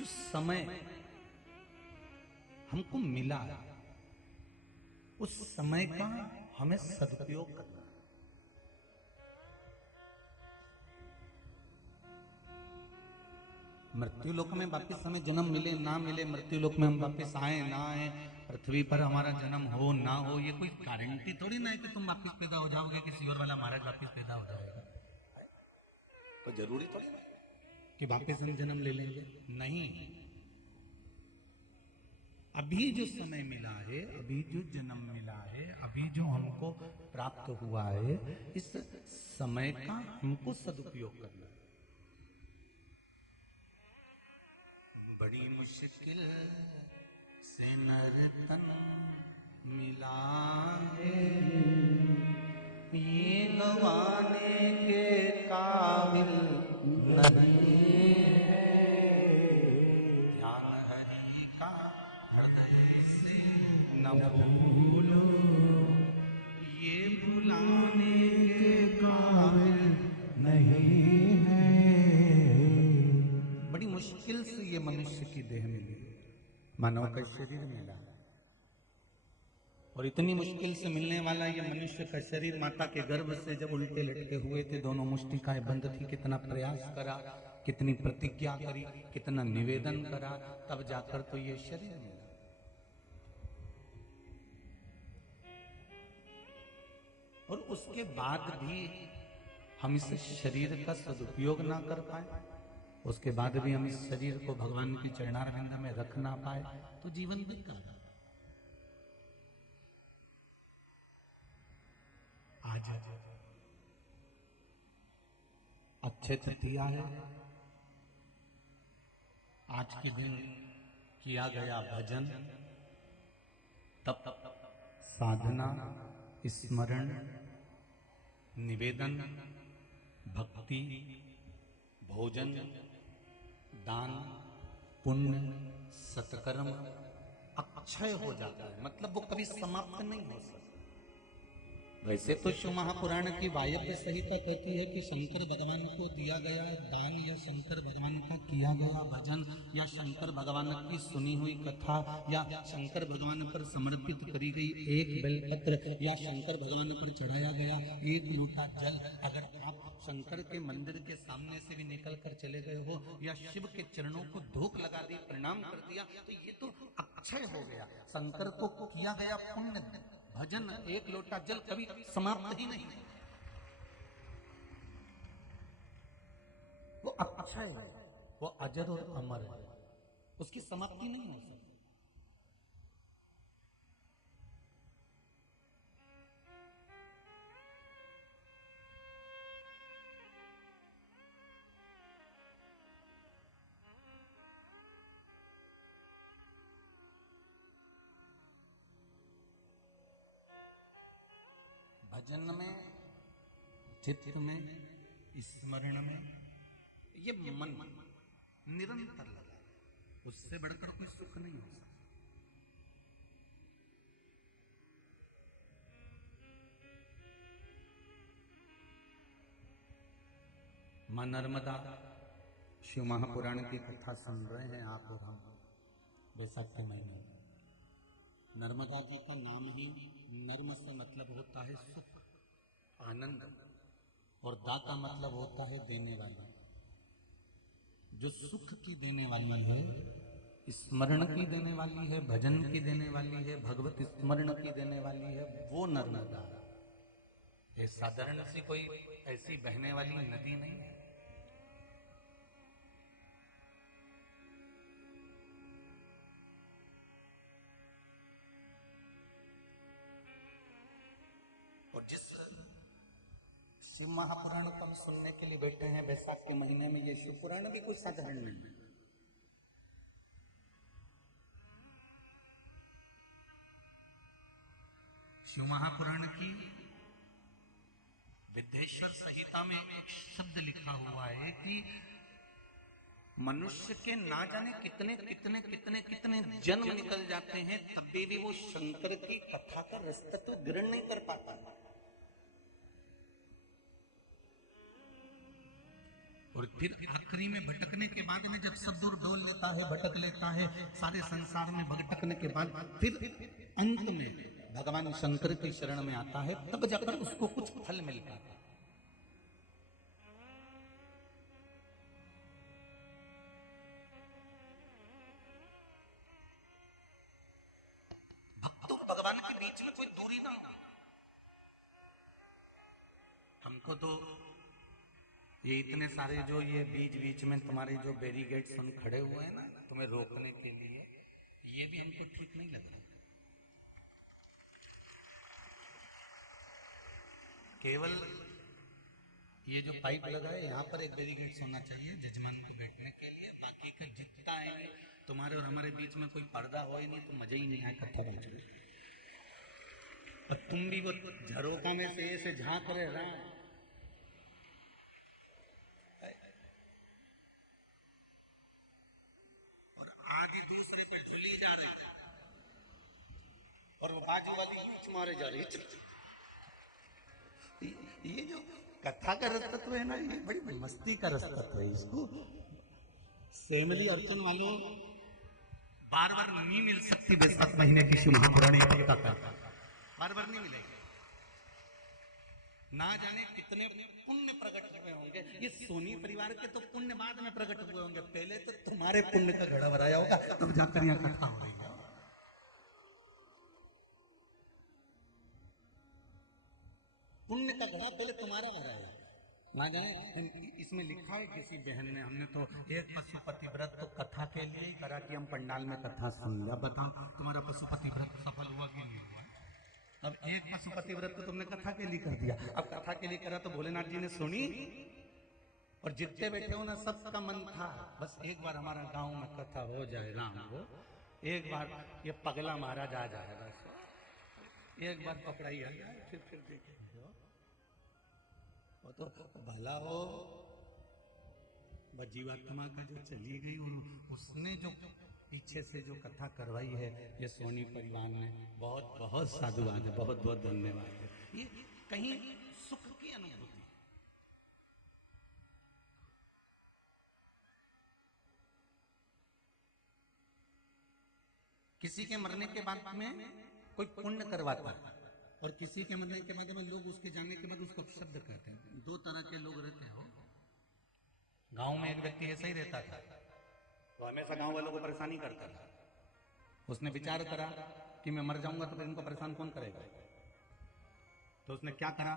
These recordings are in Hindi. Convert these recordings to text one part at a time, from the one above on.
जो समय हमको मिला है उस समय का हमें सदुपयोग करना है। मृत्यु लोक में वापिस हमें जन्म मिले ना मिले, मृत्यु लोक में हम वापिस आए ना आए, पृथ्वी पर हमारा जन्म हो ना हो, ये कोई गारंटी थोड़ी ना है कि तुम वापिस पैदा हो जाओगे, किसी और वाला महाराज वापिस पैदा हो जाएगा। तो जरूरी थोड़ी ना कि वापिस हम जन्म ले लेंगे, नहीं। अभी जो समय मिला है, अभी जो जन्म मिला है, अभी जो हमको प्राप्त हुआ है, इस समय का हमको सदुपयोग करना है। बड़ी मुश्किल से नर तन मिला है, ये गवाने के काबिल नहीं है। ध्यान हरि का हृदय से न भूलो, ये भुलाने के काबिल नहीं है। बड़ी मुश्किल से ये मनुष्य की देह मिली, मानव का शरीर मिला, और इतनी मुश्किल से मिलने वाला ये मनुष्य का शरीर माता के गर्भ से जब उल्टे लटके हुए थे, दोनों मुष्टिकाएं बंद थी, कितना प्रयास करा, कितनी प्रतिज्ञा करी, कितना निवेदन करा, तब जाकर तो ये शरीर मिला। और उसके बाद भी हम इस शरीर का सदुपयोग ना कर पाए, उसके बाद भी हम इस शरीर को भगवान के चरणारविंद में रख ना पाए, तो जीवन बेकार। आज अच्छे तृतीया है, आज के दिन किया गया भजन, तप, साधना, स्मरण, निवेदन, भक्ति, भोजन, दान, पुण्य, सत्कर्म अक्षय हो जाता है, मतलब वो कभी समाप्त नहीं हो सकता। वैसे तो शिव महापुराण की वायव्य संहिता कहती है कि शंकर भगवान को दिया गया दान, या शंकर भगवान का किया गया भजन, या शंकर भगवान की सुनी हुई कथा, या शंकर भगवान पर समर्पित करी गई एक बेलपत्र, या शंकर भगवान पर चढ़ाया गया एक लोटा जल, अगर आप शंकर के मंदिर के सामने से भी निकल कर चले गए हो, या शिव के चरणों को धूप लगा दी, प्रणाम कर दिया, तो ये तो अक्षय हो गया। शंकर को किया गया पुण्य भजन, एक लोटा जल कभी समाप्त ही नहीं, वो अक्षय है, वो अजर और अमर है, उसकी समाप्ति नहीं हो सकती। भजन में, चित्त में, स्मरण में ये मन निरंतर लगा, उससे बढ़कर कोई सुख नहीं हो सकता। मां नर्मदा, शिव महापुराण की कथा सुन रहे हैं आप और हम वैशाख के महीने। नर्मदा जी का नाम ही नर्म से मतलब होता है सुख, आनंद, और दाता मतलब होता है देने वाला। जो सुख की देने वाली है, स्मरण की देने वाली है, भजन की देने वाली है, भगवत स्मरण की देने वाली है, वो नर्मदा है। साधारण सी कोई ऐसी बहने वाली नदी नहीं है। और जिस शिव महापुराण को हम सुनने के लिए बैठे हैं वैशाख के महीने में, ये शिव पुराण भी कोई साधारण नहीं है। शिव महापुराण की विद्येश्वर संहिता में एक शब्द लिखा हुआ है कि मनुष्य के ना जाने कितने कितने कितने कितने जन्म निकल जाते हैं, तब भी वो शंकर की कथा का रस तो ग्रहण नहीं कर पाता। और फिर आखिरी में भटकने के बाद में जब सब दूर डोल लेता है, भटक लेता है, सारे संसार में भटकने के बाद फिर अंत में भगवान शंकर की शरण में आता है, तब जाकर उसको कुछ फल मिल पाता है। भक्त और भगवान के बीच में कोई दूरी ना हो। हमको तो ये इतने सारे जो ये बीच बीच में तुम्हारे जो बैरिकेड्स हम खड़े हुए हैं ना तुम्हें रोकने के लिए, ये भी हमको ठीक नहीं लग रहा। केवल ये जो पाइप लगा है यहाँ पर एक बैरिकेड होना चाहिए जजमान को बैठने के लिए, बाकी का जितना है तुम्हारे और हमारे बीच में कोई पर्दा हो ही नहीं तो मजा ही नहीं आया इकट्ठा बैठने। और तुम भी वो झरोका में से ऐसे झांक रहे ना, और आगे दूसरे को झुली जा रहे और वो बाजू वाली यूं मारे जा रही है। ये जो कथा का रसतत्व है ना, ये बड़ी मस्ती का रसतत्व है। इसको सेमली अर्चन वालों बार बार नहीं मिल सकती। 7 महीने की शिव महापुराण कथा बार बार नहीं मिलेगी। ना जाने कितने पुण्य प्रकट हुए होंगे। ये सोनी परिवार के तो पुण्य बाद में प्रकट हुए होंगे, पहले तो तुम्हारे पुण्य का घड़ा भराया होगा, तब जाकर यहाँ कथा हो रही है। पुण्य का घड़ा पहले तुम्हारा भरा है। ना जाने इसमें लिखा है किसी बहन ने, हमने तो एक पशुपति व्रत तो कथा के लिए ही करा कि हम पंडाल में कथा सुन लिया। बताओ तुम्हारा पशुपति व्रत सफल हुआ कि नहीं हुआ? अब एक पशुपति व्रत तो तुमने कथा के लिए कर दिया। अब कथा के लिए करा तो भोलेनाथ जी ने सुनी, और जितने बैठे हो ना सबका मन था बस एक बार हमारा गांव में कथा हो जाए, राम वो एक बार ये पगला महाराज आ जाए, बस एक बार पकड़ाई आ जाए, फिर देखेंगे। वो तो भला हो जीवात्मा का जो चली गई, उसने जो पीछे से जो कथा करवाई है ये सोनी परिवार ने, बहुत बहुत साधुवाद है, बहुत बहुत धन्यवाद है। ये कहीं सुख की अनुभूति। किसी के मरने के बाद में कोई पुण्य करवाता है, और किसी के मरने के बाद में लोग उसके जाने के बाद उसको शब्द कहते हैं। 2 तरह के लोग रहते हो। गांव में एक व्यक्ति ऐसा ही रहता था, तो हमेशा गांव वालों को परेशानी करता था। उसने विचार करा कि मैं मर जाऊंगा तो फिर इनको परेशान कौन करेगा। तो उसने क्या करा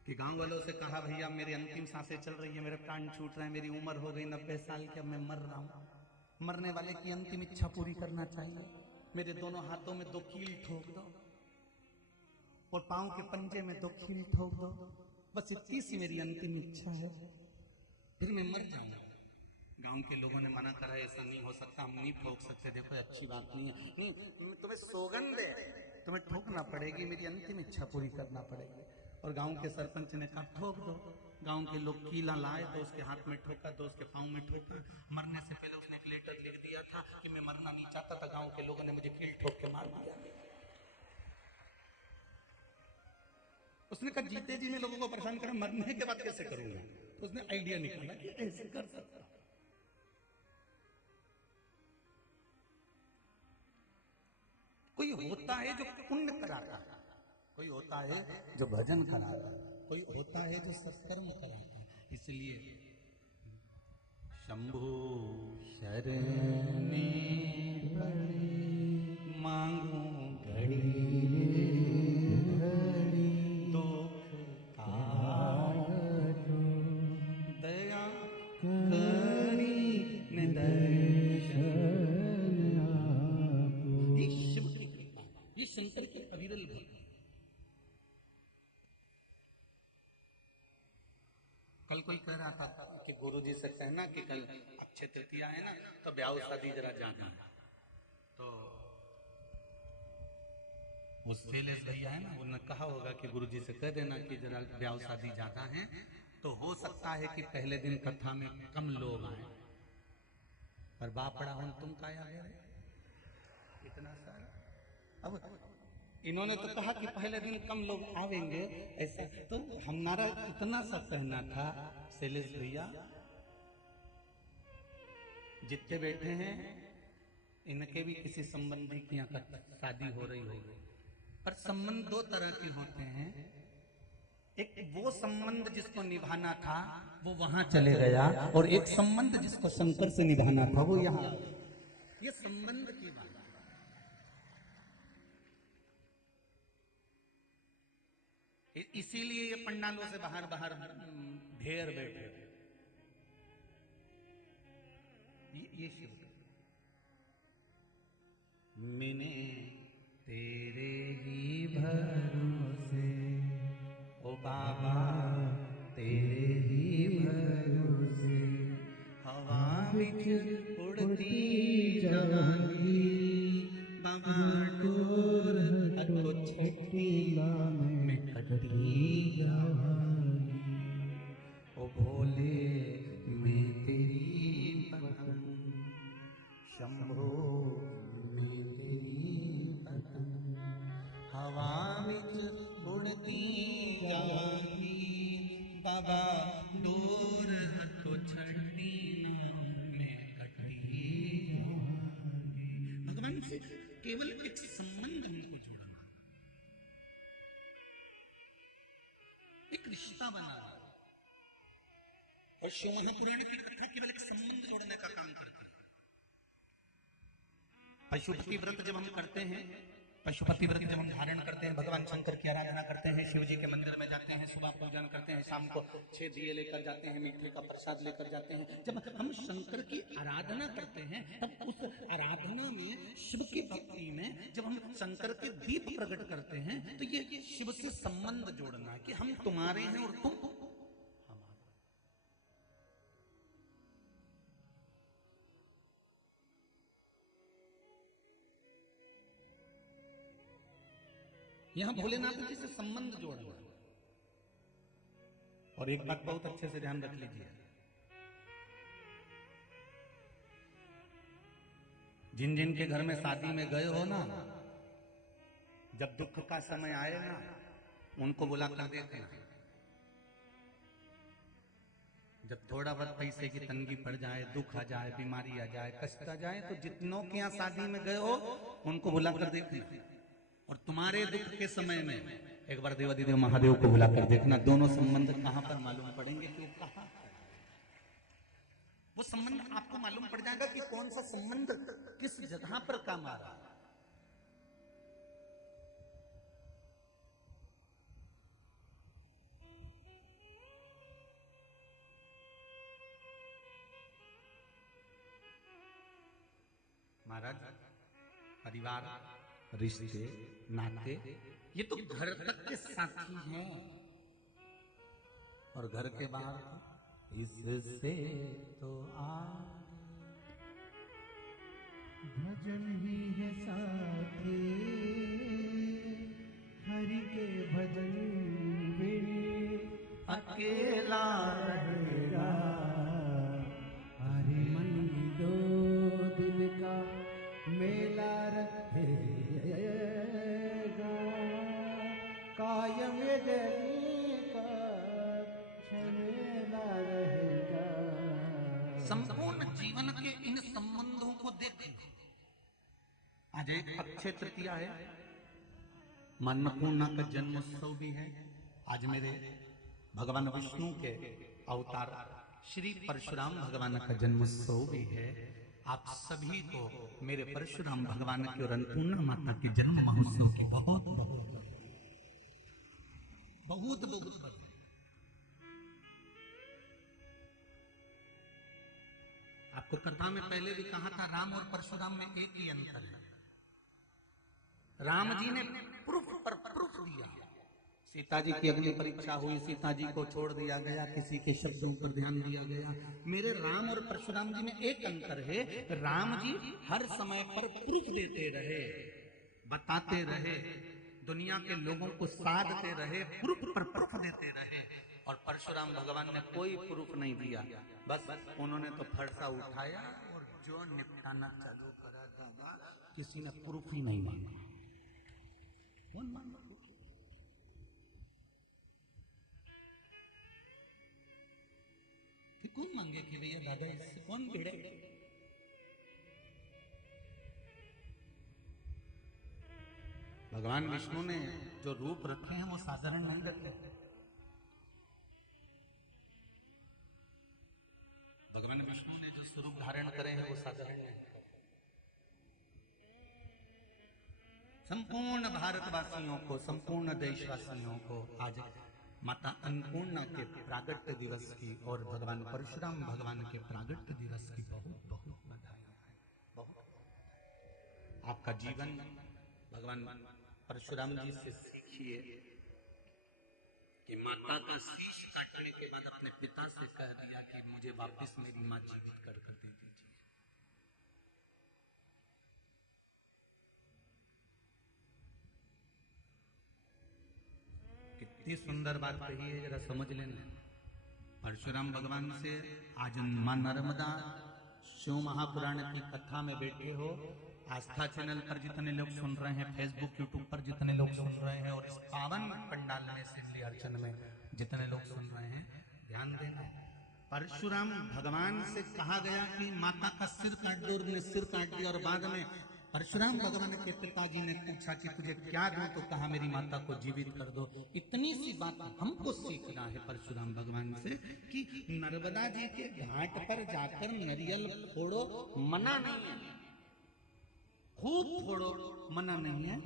कि गांव वालों से कहा, भैया मेरी अंतिम सांसें चल रही है, मेरे प्राण छूट रहे हैं, मेरी उम्र हो गई 90 साल की, अब मैं मर रहा हूं। मरने वाले की अंतिम इच्छा पूरी करना चाहिए। मेरे दोनों हाथों में 2 कील ठोक दो और पांव के पंजे में 2 कील ठोक दो, बस इतनी सी मेरी अंतिम इच्छा है, फिर मैं मर जाऊंगा। गांव के लोगों ने मना करा, ऐसा नहीं हो सकता, हम नहीं ठोक सकते। देखो अच्छी बात नहीं है, तुम्हें सौगंध है, तुम्हें ठोकना पड़ेगी, मेरी अंतिम इच्छा पूरी करना पड़ेगी। और गांव के सरपंच ने कहा ठोक दो। गांव के लोग कीला लाए, तो उसके हाथ में ठोका, तो उसके पाँव में ठोका। मरने से पहले उसने एक लेटर लिख दिया था कि मैं मरना नहीं चाहता था, गाँव के लोगों ने मुझे कील ठोक के मार दिया। उसने कहा जीते जी मैं लोगों को परेशान करा, मरने के बाद कैसे करूंगा। तो उसने आइडिया निकाला कि ऐसे कर सकता। कोई होता है जो पुण्य कराता है, कोई होता है जो भजन कराता है, कोई होता है जो सत्कर्म कराता है। इसलिए शंभु शरणे पड़े मांगू घड़ी दुख काटो, दया करी ने दर्शन आपो। ये शिव की कृपा, ये शंकर की अविरल भक्ति। कल कोई कह रहा था कि गुरुजी से कहना कि कल अक्षय तृतीया है ना, तो ब्याह शादी जरा जाना है। तो वो शैलेश भैया है ना, उन्होंने कहा होगा कि गुरुजी से कह देना कि जरा ब्याह शादी ज्यादा है, तो हो सकता है कि पहले दिन कथा में कम लोग आए। पर बापड़ा हूं तुम काया गए इतना सारा। अब इन्होंने तो कहा कि पहले दिन कम लोग आवेंगे, ऐसा तो हमारा इतना सा कहना था शैलेश भैया, जितने बैठे हैं इनके भी किसी संबंधी की यहाँ शादी हो रही होगी, पर संबंध दो तरह के होते हैं। एक वो संबंध जिसको निभाना था वो वहां चले गया, और एक संबंध जिसको शंकर से निभाना था वो यहाँ। ये संबंध की बात है, इसीलिए ये पंडालों से बाहर बाहर ढेर बैठे। ये शिव मैंने तेरे ही भरोसे, ओ बाबा तेरे ही भरोसे, हवा विच उड़ती जवानी, बाबा डोर तो छठी में कटरी जवानी, ओ भोले मैं तेरी पतंग, शंभो मैं तेरी पतंग, हवा विच उड़ती जवानी, बाबा दूर तो छठी में कटरी जवानी। भगवान से केवल एक संबंध हमको जोड़ना, एक रिश्ता बनाना, और शिव महापुराण की कथा केवल एक संबंध जोड़ने का काम करती है। पशुपति व्रत जब हम करते हैं, पशुपति व्रत जब हम धारण करते हैं, भगवान शंकर की आराधना करते हैं, शिव जी के मंदिर में जाते हैं, सुबह पूजन करते हैं, शाम को 6 दिए लेकर जाते हैं, मीठे का प्रसाद लेकर जाते हैं। जब हम शंकर की आराधना करते हैं तब उस आराधना में, शिव की भक्ति में जब हम शंकर के दीप प्रकट करते हैं तो ये शिव से संबंध जोड़ना है कि हम तुम्हारे हैं और तुम हमारे। यहां भोलेनाथ जी से संबंध जोड़ना। और एक बात बहुत अच्छे से ध्यान रख लीजिए, जिन जिन के घर में शादी में गए हो ना, जब दुख का समय आए ना, उनको बुलाकर देखना। जब थोड़ा बहुत पैसे की तंगी पड़ जाए, दुख आ जाए, बीमारी आ जाए, कष्ट आ जाए, तो जितनों के यहाँ शादी में गए हो उनको बुलाकर देखना। और तुम्हारे दुख के समय में एक बार देवाधिदेव महादेव को बुलाकर देखना। दोनों संबंध कहां पर मालूम पड़ेंगे कि कहां, वो संबंध आपको मालूम पड़ जाएगा कि कौन सा संबंध किस जगह पर काम आ रहा है। महाराज, परिवार, रिश्ते, नाते, ये तो घर तक के साथी हैं, और घर के बाहर इससे तो भजन ही है साथी, हरि के भजन बिन अकेला रहेगा। हरि मन दो दिन का मेला रहेगा, कायम जनी का झमेला रहेगा। संपूर्ण जीवन के इन संबंधों को देखें। आज एक अक्षय तृतीया है, मां अन्नपूर्णा का जन्मोत्सव भी है। आज मेरे भगवान विष्णु के अवतार श्री परशुराम भगवान का जन्मोत्सव भी है। आप सभी को मेरे परशुराम भगवान की और अन्नपूर्णा माता के जन्म महोत्सव की बहुत बहुत बहुत बहुत। आपको कथा में पहले भी कहा था, राम और परशुराम में एक ही अंतर है। राम जी ने प्रूफ पर प्रूफ दिया। सीता जी की अग्नि परीक्षा हुई, सीता जी को छोड़ दिया गया, किसी के शब्दों पर ध्यान दिया गया। मेरे राम और परशुराम जी में एक अंतर है, राम जी हर समय पर प्रूफ देते रहे, बताते रहे, दुनिया के लोगों को साधते रहे, प्रूफ पर प्रूफ देते रहे। और परशुराम भगवान ने कोई प्रूफ नहीं दिया, बस उन्होंने तो फरसा उठाया और जो निपटाना चालू करा, दादा किसी ने प्रूफ ही नहीं मांगा। कौन मांगे? कि कौन मांगे कि भैया दादा इससे कौन भिड़े? भगवान विष्णु ने जो रूप रखे हैं वो साधारण नहीं रखे। भगवान विष्णु ने जो स्वरूप धारण करे हैं वो साधारण नहीं। संपूर्ण भारतवासियों को, संपूर्ण देशवासियों को आज माता अन्नपूर्णा के प्रागट्य दिवस की और भगवान परशुराम भगवान के प्रागट्य दिवस की बहुत बहुत बधाई। बहुत आपका जीवन भगवान परशुराम जी से सीखिए कि माता का शीश काटने के बाद अपने पिता से कह दिया कि मुझे वापस मेरी मां जीवित कर दे दीजिए। कितनी सुंदर बात कही है, जरा समझ लेना। परशुराम भगवान से आज मां नर्मदा शिव महापुराण की कथा में बैठे हो। आस्था चैनल पर जितने लोग सुन रहे हैं, फेसबुक यूट्यूब पर जितने लोग सुन रहे हैं और इस पावन पंडाल में सिमली अर्चन में जितने लोग सुन रहे हैं, ध्यान देना। परशुराम भगवान से कहा गया कि माता का सिर काट दो, उन्होंने सिर काट दिया और बाद में परशुराम भगवान के पिताजी ने पूछा कि तुझे क्या दूं, तो कहा मेरी माता को जीवित कर दो। इतनी सी बात हमको सीखना है परशुराम भगवान से कि नर्मदा जी के घाट पर जाकर नारियल फोड़ो, मना नहीं है, खूब फोड़ो, मना नहीं है।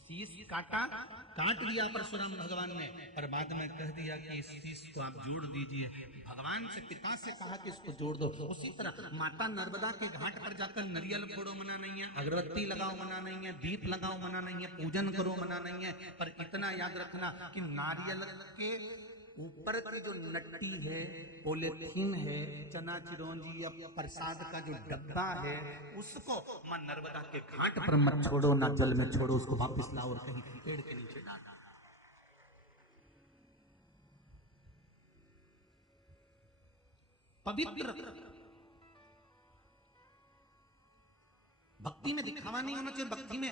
शीश काट दिया परशुराम भगवान ने, पर बाद में कह दिया कि इस शीश को आप जोड़ दीजिए। भगवान से पिता से कहा कि इसको जोड़ दो। उसी तरह माता नर्मदा के घाट पर जाकर नारियल फोड़ो, मना नहीं है, अगरबत्ती लगाओ, मना नहीं है, दीप लगाओ, मना नहीं है, पूजन करो, मना नहीं है। पर इतना याद रखना कि नारियल के ऊपर की जो नट्टी है, पॉलीथीन है, चना चिरौंजी या प्रसाद का जो डब्बा है, उसको मां नर्मदा के घाट पर मत छोड़ो, ना जल में छोड़ो, उसको वापस लाओ और कहीं पेड़ के नीचे डाल। पवित्र भक्ति में दिखावा नहीं होना चाहिए। भक्ति में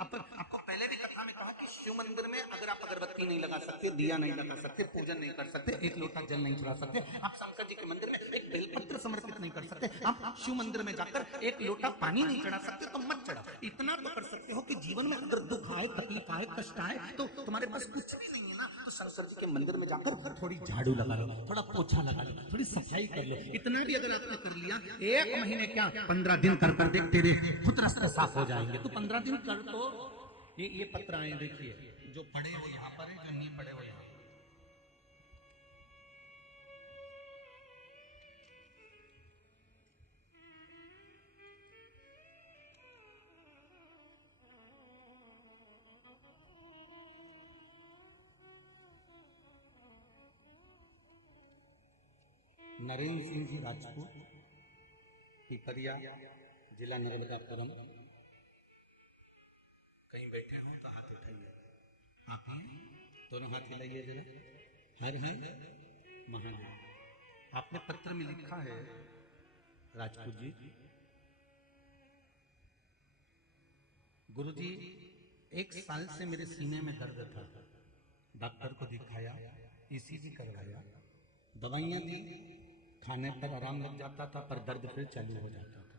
आपको पहले भी कथा में कहा कि शिव मंदिर में अगर आप अगरबत्ती नहीं लगा सकते, दिया नहीं लगा सकते, पूजन नहीं कर सकते, एक लोटा जल नहीं चढ़ा सकते, आप शंकर जी के मंदिर में एक बेलपत्र समर्पित नहीं कर सकते, आप शिव मंदिर में जाकर एक लोटा पानी नहीं चढ़ा सकते, तो मत चढ़ाओ। इतना तो कर सकते हो कि जीवन में अगर दुख आए, तकलीफ आए, कष्ट आए, तो तुम्हारे पास कुछ भी नहीं है ना, तो शंकर जी के मंदिर में जाकर थोड़ी झाड़ू लगा लो, थोड़ा पोछा लगा लो, थोड़ी सफाई कर लो। इतना भी अगर आपने कर लिया, 1 महीने क्या 15 दिन कर देखते रहे, खुद रास्ते साफ हो जाएंगे। तो 15 दिन कर। तो ये पत्र आए देखिए, जो पड़े वो यहाँ पर है, जो नहीं पड़े वो यहाँ। नरेंद्र सिंह जी राजपूत, पिपरिया, जिला नर्मदापुरम। कहीं बैठे हो तो हाथ उठाइए, आप दोनों हाथ हिलाइए जरा। हर है महादेव। आपने पत्र में लिखा है राजपूत जी, गुरुजी 1 साल से मेरे सीने में दर्द था, डॉक्टर को दिखाया, ईसीजी करवाया, दवाइयां दी, खाने पर आराम लग जाता था, पर दर्द फिर चालू हो जाता था।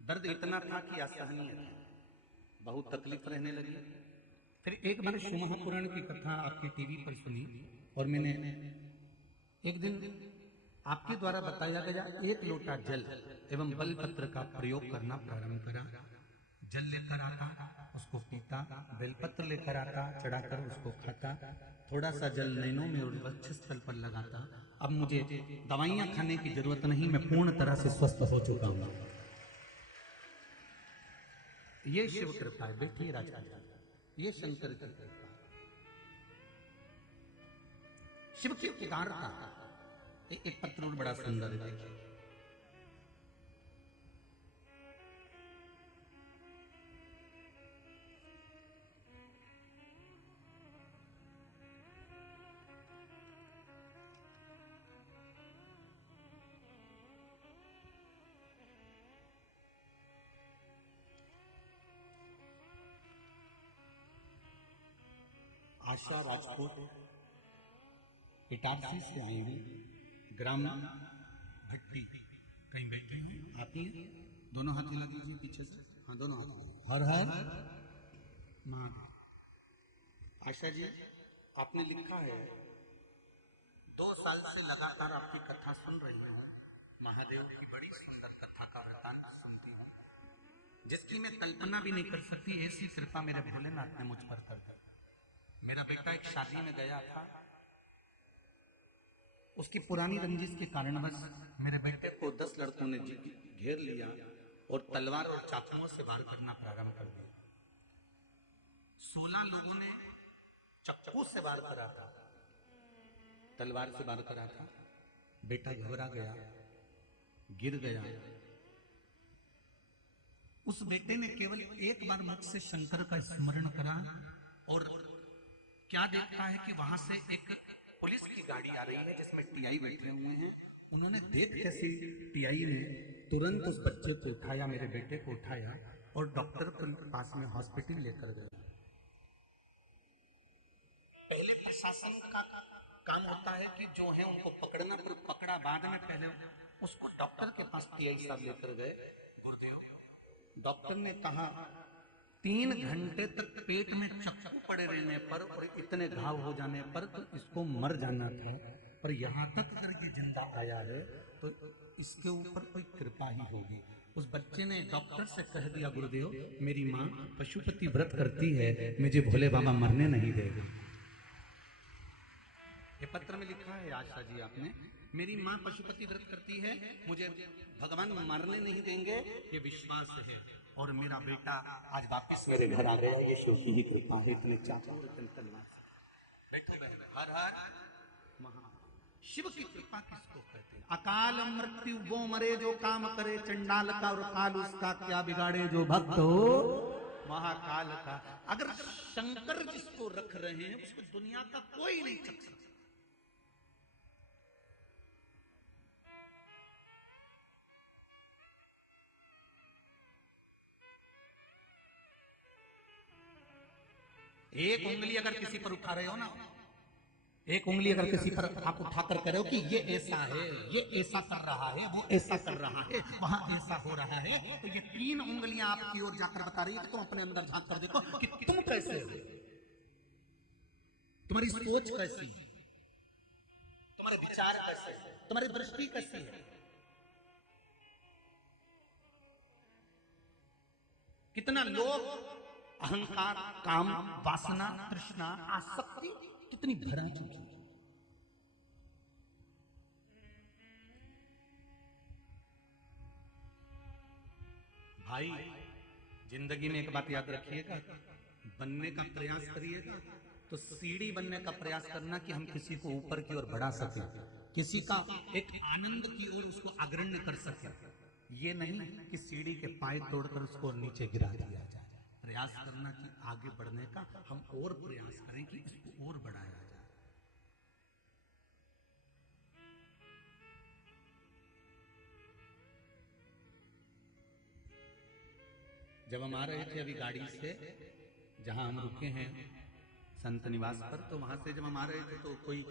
दर्द इतना था कि असहनीय था, बहुत तकलीफ रहने लगी। फिर एक बार शिव महापुराण की कथा आपकी टीवी पर सुनी और मैंने एक दिन आपके द्वारा बताया गया 1 लोटा जल एवं बेलपत्र का प्रयोग करना प्रारंभ करा। जल लेकर आता, उसको पीता, बेलपत्र लेकर आता, चढ़ाकर उसको खाता, थोड़ा सा जल नैनों में और वक्ष स्थल पर लगाता। अब मुझे दवाइयां खाने की जरूरत नहीं, मैं पूर्ण तरह से स्वस्थ हो चुका हूं। ये शिव कृपा है, बैठिए राजकुमार, ये शंकर की कृपा, शिव की उदारता। एक पत्र और बड़ा सुंदर है, देखिए। आशा राजपूत इटारसी से आई हूँ, ग्राम भट्टी। कहीं बैठी हूँ, आती है, दोनों हाथ मिला दीजिए पीछे से, हाँ दोनों हाथ। हर हर महादेव। आशा जी, आपने लिखा है 2 साल से लगातार आपकी कथा सुन रही हूँ, महादेव की बड़ी सुंदर कथा का वृतांत सुनती हूँ, जिसकी मैं कल्पना भी नहीं कर सकती। ऐसी कृपा मेरे भोलेनाथ ने मुझ पर कर दी। मेरा बेटा एक शादी में गया था, उसकी पुरानी रंजिश के कारणवश मेरे बेटे को 10 लड़कों ने घेर लिया और तलवार और चाकुओं से वार करना प्रारंभ कर दिया। 16 लोगों ने चाकू से वार करा था, तलवार से वार करा था। बेटा घबरा गया, गिर गया। उस बेटे ने केवल एक बार मुझसे शंकर का स्मरण करा और क्या देखता है कि वहां से एक पुलिस की गाड़ी आ रही है जिसमें टीआई बैठे हुए हैं। उन्होंने देख कैसी टीआई ने तुरंत उस बच्चे को उठाया, मेरे बेटे को उठाया और डॉक्टर के पास में हॉस्पिटल लेकर गए। पहले प्रशासन का काम होता है कि जो है उनको पकड़ना, पर पकड़ा बाद में, पहले उसको डॉक्टर के पास टीआई साहब लेकर गए। गुरुदेव, डॉक्टर ने कहा 3 घंटे तक पेट में चाकू पड़े रहने पर और इतने घाव हो जाने पर तो इसको मर जाना था, पर यहाँ तक अगर ये जिंदा आया है तो इसके ऊपर कोई कृपा ही होगी। उस बच्चे ने डॉक्टर से कह दिया, गुरुदेव मेरी माँ पशुपति व्रत करती है, मुझे भोले बाबा मरने नहीं देगा। ये पत्र में लिखा है आशा जी आपने, मेरी माँ पशुपति व्रत करती है, मुझे भगवान मारने नहीं देंगे, ये विश्वास है। और मेरा बेटा आज वापस मेरे घर आ गया, ये शिव की ही कृपा है। इतने चाचा और इतने तलवार बैठो बहन, हर हर महा। शिव की कृपा किसको कहते हैं? अकाल मृत्यु वो मरे जो काम करे, चंडाल का और काल उसका क्या बिगाड़े, जो भक्त हो महाकाल का। अगर शंकर जिसको रख रहे हैं उसको दुनिया का कोई नहीं चख सकता। एक उंगली अगर किसी पर उठा रहे हो ना, एक उंगली अगर किसी पर आप उठाकर कह रहे हो कि ये ऐसा है, ये ऐसा कर रहा है, वो ऐसा कर रहा है, वहां ऐसा हो रहा है, तो ये 3 उंगलियां आपकी ओर जाकर बता रही है कि तुम अपने अंदर झांक कर देखो कि तुम कैसे हो, तुम्हारी सोच कैसी है, तुम्हारे विचार कैसे है, तुम्हारी दृष्टि कैसी है, कितना लोग अहंकार, काम, वासना, तृष्णा, आसक्ति कितनी भरा चुकी है। भाई जिंदगी में एक बात याद रखिएगा, बनने का प्रयास करिएगा तो सीढ़ी बनने का प्रयास करना कि हम किसी को ऊपर की ओर बढ़ा सके, किसी का एक आनंद की ओर उसको अग्रण्य कर सके। ये नहीं कि सीढ़ी के पाए तोड़कर उसको नीचे गिरा दिया जाए। प्रयास करना कि आगे बढ़ने का, हम और प्रयास करें कि इसको और बढ़ाया जाए। जब हम आ रहे थे अभी गाड़ी से, जहां हम रुके हैं संत निवास पर, तो वहां से जब हम आ रहे थे तो कोई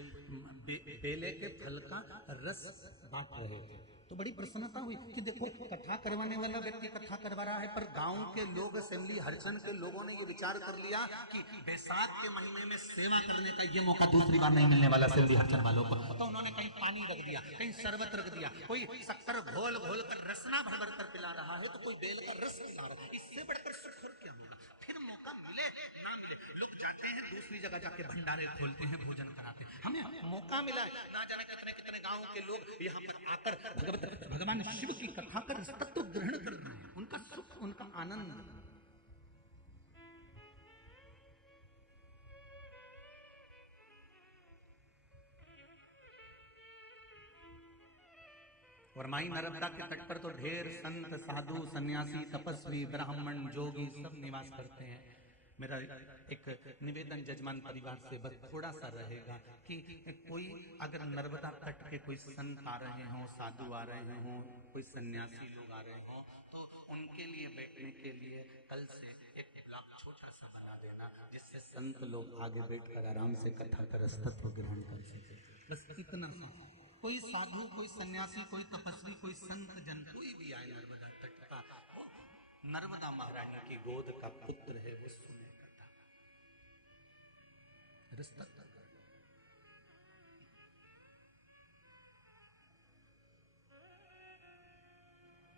बेले के फल का रस बांट रहे थे, तो बड़ी प्रसन्नता हुई कि देखो कथा करवाने वाला व्यक्ति कथा करवा रहा है, पर गांव के लोग, असेंबली हरिजन के लोगों ने ये विचार कर लिया कि बैसाख के महीने में सेवा करने का ये मौका दूसरी बार नहीं मिलने वाला असेंबली हरिजन वालों को। तो उन्होंने कहीं पानी रख दिया, कहीं शरबत रख दिया, कोई शक्कर घोल घोल कर रसना भर भर कर पिला रहा है, तो कोई बेल का रस पिला रहा है। इससे बढ़कर सुख और क्या होगा? फिर मौका मिले ना मिले, लोग जाते हैं दूसरी जगह जाके भंडारे खोलते हैं, भोजन कराते हैं। हमें मौका मिला है, ना जाने कितने कितने गांव के लोग यहाँ पर आकर भगवान शिव की कथा कर तत्व ग्रहण कर रहे हैं, उनका सुख, उनका आनंद। और माई नर्मदा के तट पर तो ढेर संत, साधु, सन्यासी, तपस्वी, ब्राह्मण, जोगी सब निवास करते हैं। मेरा एक निवेदन जजमान परिवार से बस थोड़ा सा रहेगा कि कोई अगर नर्मदा तट के कोई संत आ रहे हों, साधु आ रहे हों, कोई सन्यासी लोग आ रहे हों, तो उनके लिए बैठने के लिए कल से एक ब्लॉक छोटा सा बना देना, जिससे संत लोग आगे बैठकर आराम से कथा का रसतत्व ग्रहण कर सके। बस इतना सा। कोई साधु, कोई सन्यासी, कोई तपस्वी, कोई संत जन, कोई भी आए नर्मदा तट का, वो नर्मदा महारानी की गोद का पुत्र है, वो सुने कथा रसतत्व।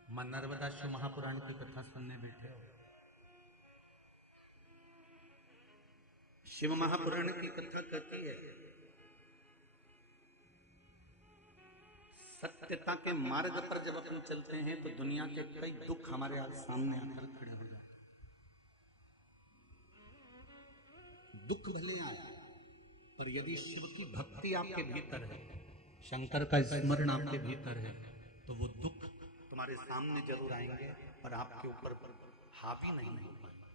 मां नर्मदा शिव महापुराण की कथा सुनने बैठे हो। शिव महापुराण की कथा कहती है सत्यता के मार्ग पर जब अपन चलते हैं तो दुनिया के कई दुख हमारे सामने आकर खड़े हो जाते। दुख भले आए, पर यदि शिव की भक्ति आपके भीतर है, शंकर का स्मरण आपके भीतर है, तो वो दुख तुम्हारे सामने जरूर आएंगे और आपके ऊपर हावी नहीं हो पाएंगे।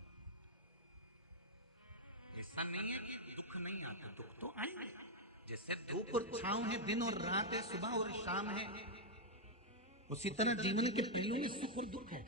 ऐसा नहीं है कि दुख नहीं आते, दुख तो आएंगे। जैसे धूप और छांव है, दिन और रात है, सुबह और शाम है, उसी तरह जीवन के पहलू में सुख और दुख है।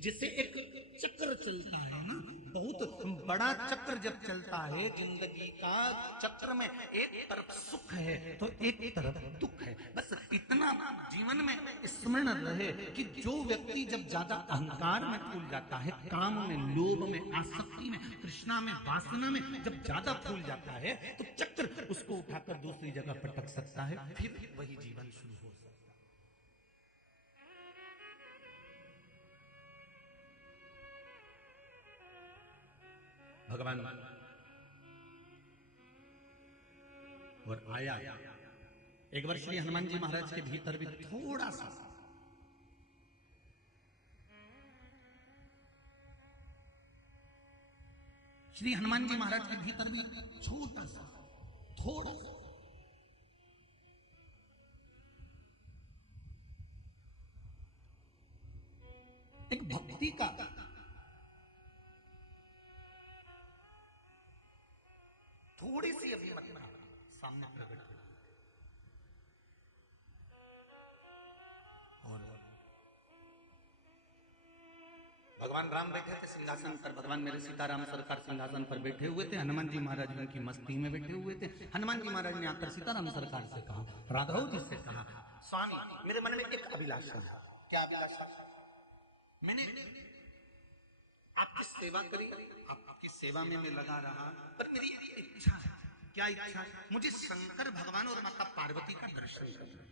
जैसे एक चक्र चलता है ना, बहुत बड़ा चक्र जब चलता है जिंदगी का, चक्र में एक तरफ सुख है तो एक तरफ दुख है। बस इतना जीवन में स्मरण रहे कि जो व्यक्ति जब ज्यादा अहंकार में फूल जाता है, काम में, लोभ में, आसक्ति में, तृष्णा में, वासना में जब ज्यादा फूल जाता है, तो चक्र उसको उठाकर दूसरी जगह पटक सकता है, फिर वही जीवन शुरू हो सकता है। भगवान और आया एक बार श्री हनुमान जी महाराज के भीतर भी थोड़ा सा श्री हनुमान जी महाराज के भीतर भी छोटा सा, थोड़ा सा एक भक्ति का थोड़ी सी अभी सामने प्रकट हुई। और भगवान राम बैठे थे सिंहासन पर, भगवान मेरे सीताराम सरकार सिंहासन पर बैठे हुए थे, हनुमान जी महाराज उनकी मस्ती में बैठे हुए थे। हनुमान जी महाराज ने आकर सीताराम सरकार से कहा, राघव जी से कहा, स्वामी मेरे मन में एक अभिलाषा है। क्या अभिलाषा? मैंने आपकी सेवा करी, आपकी सेवा में मैं लगा रहा, पर मेरी एक इच्छा है। क्या इच्छा है? मुझे शंकर भगवान और माता पार्वती का दर्शन करना है।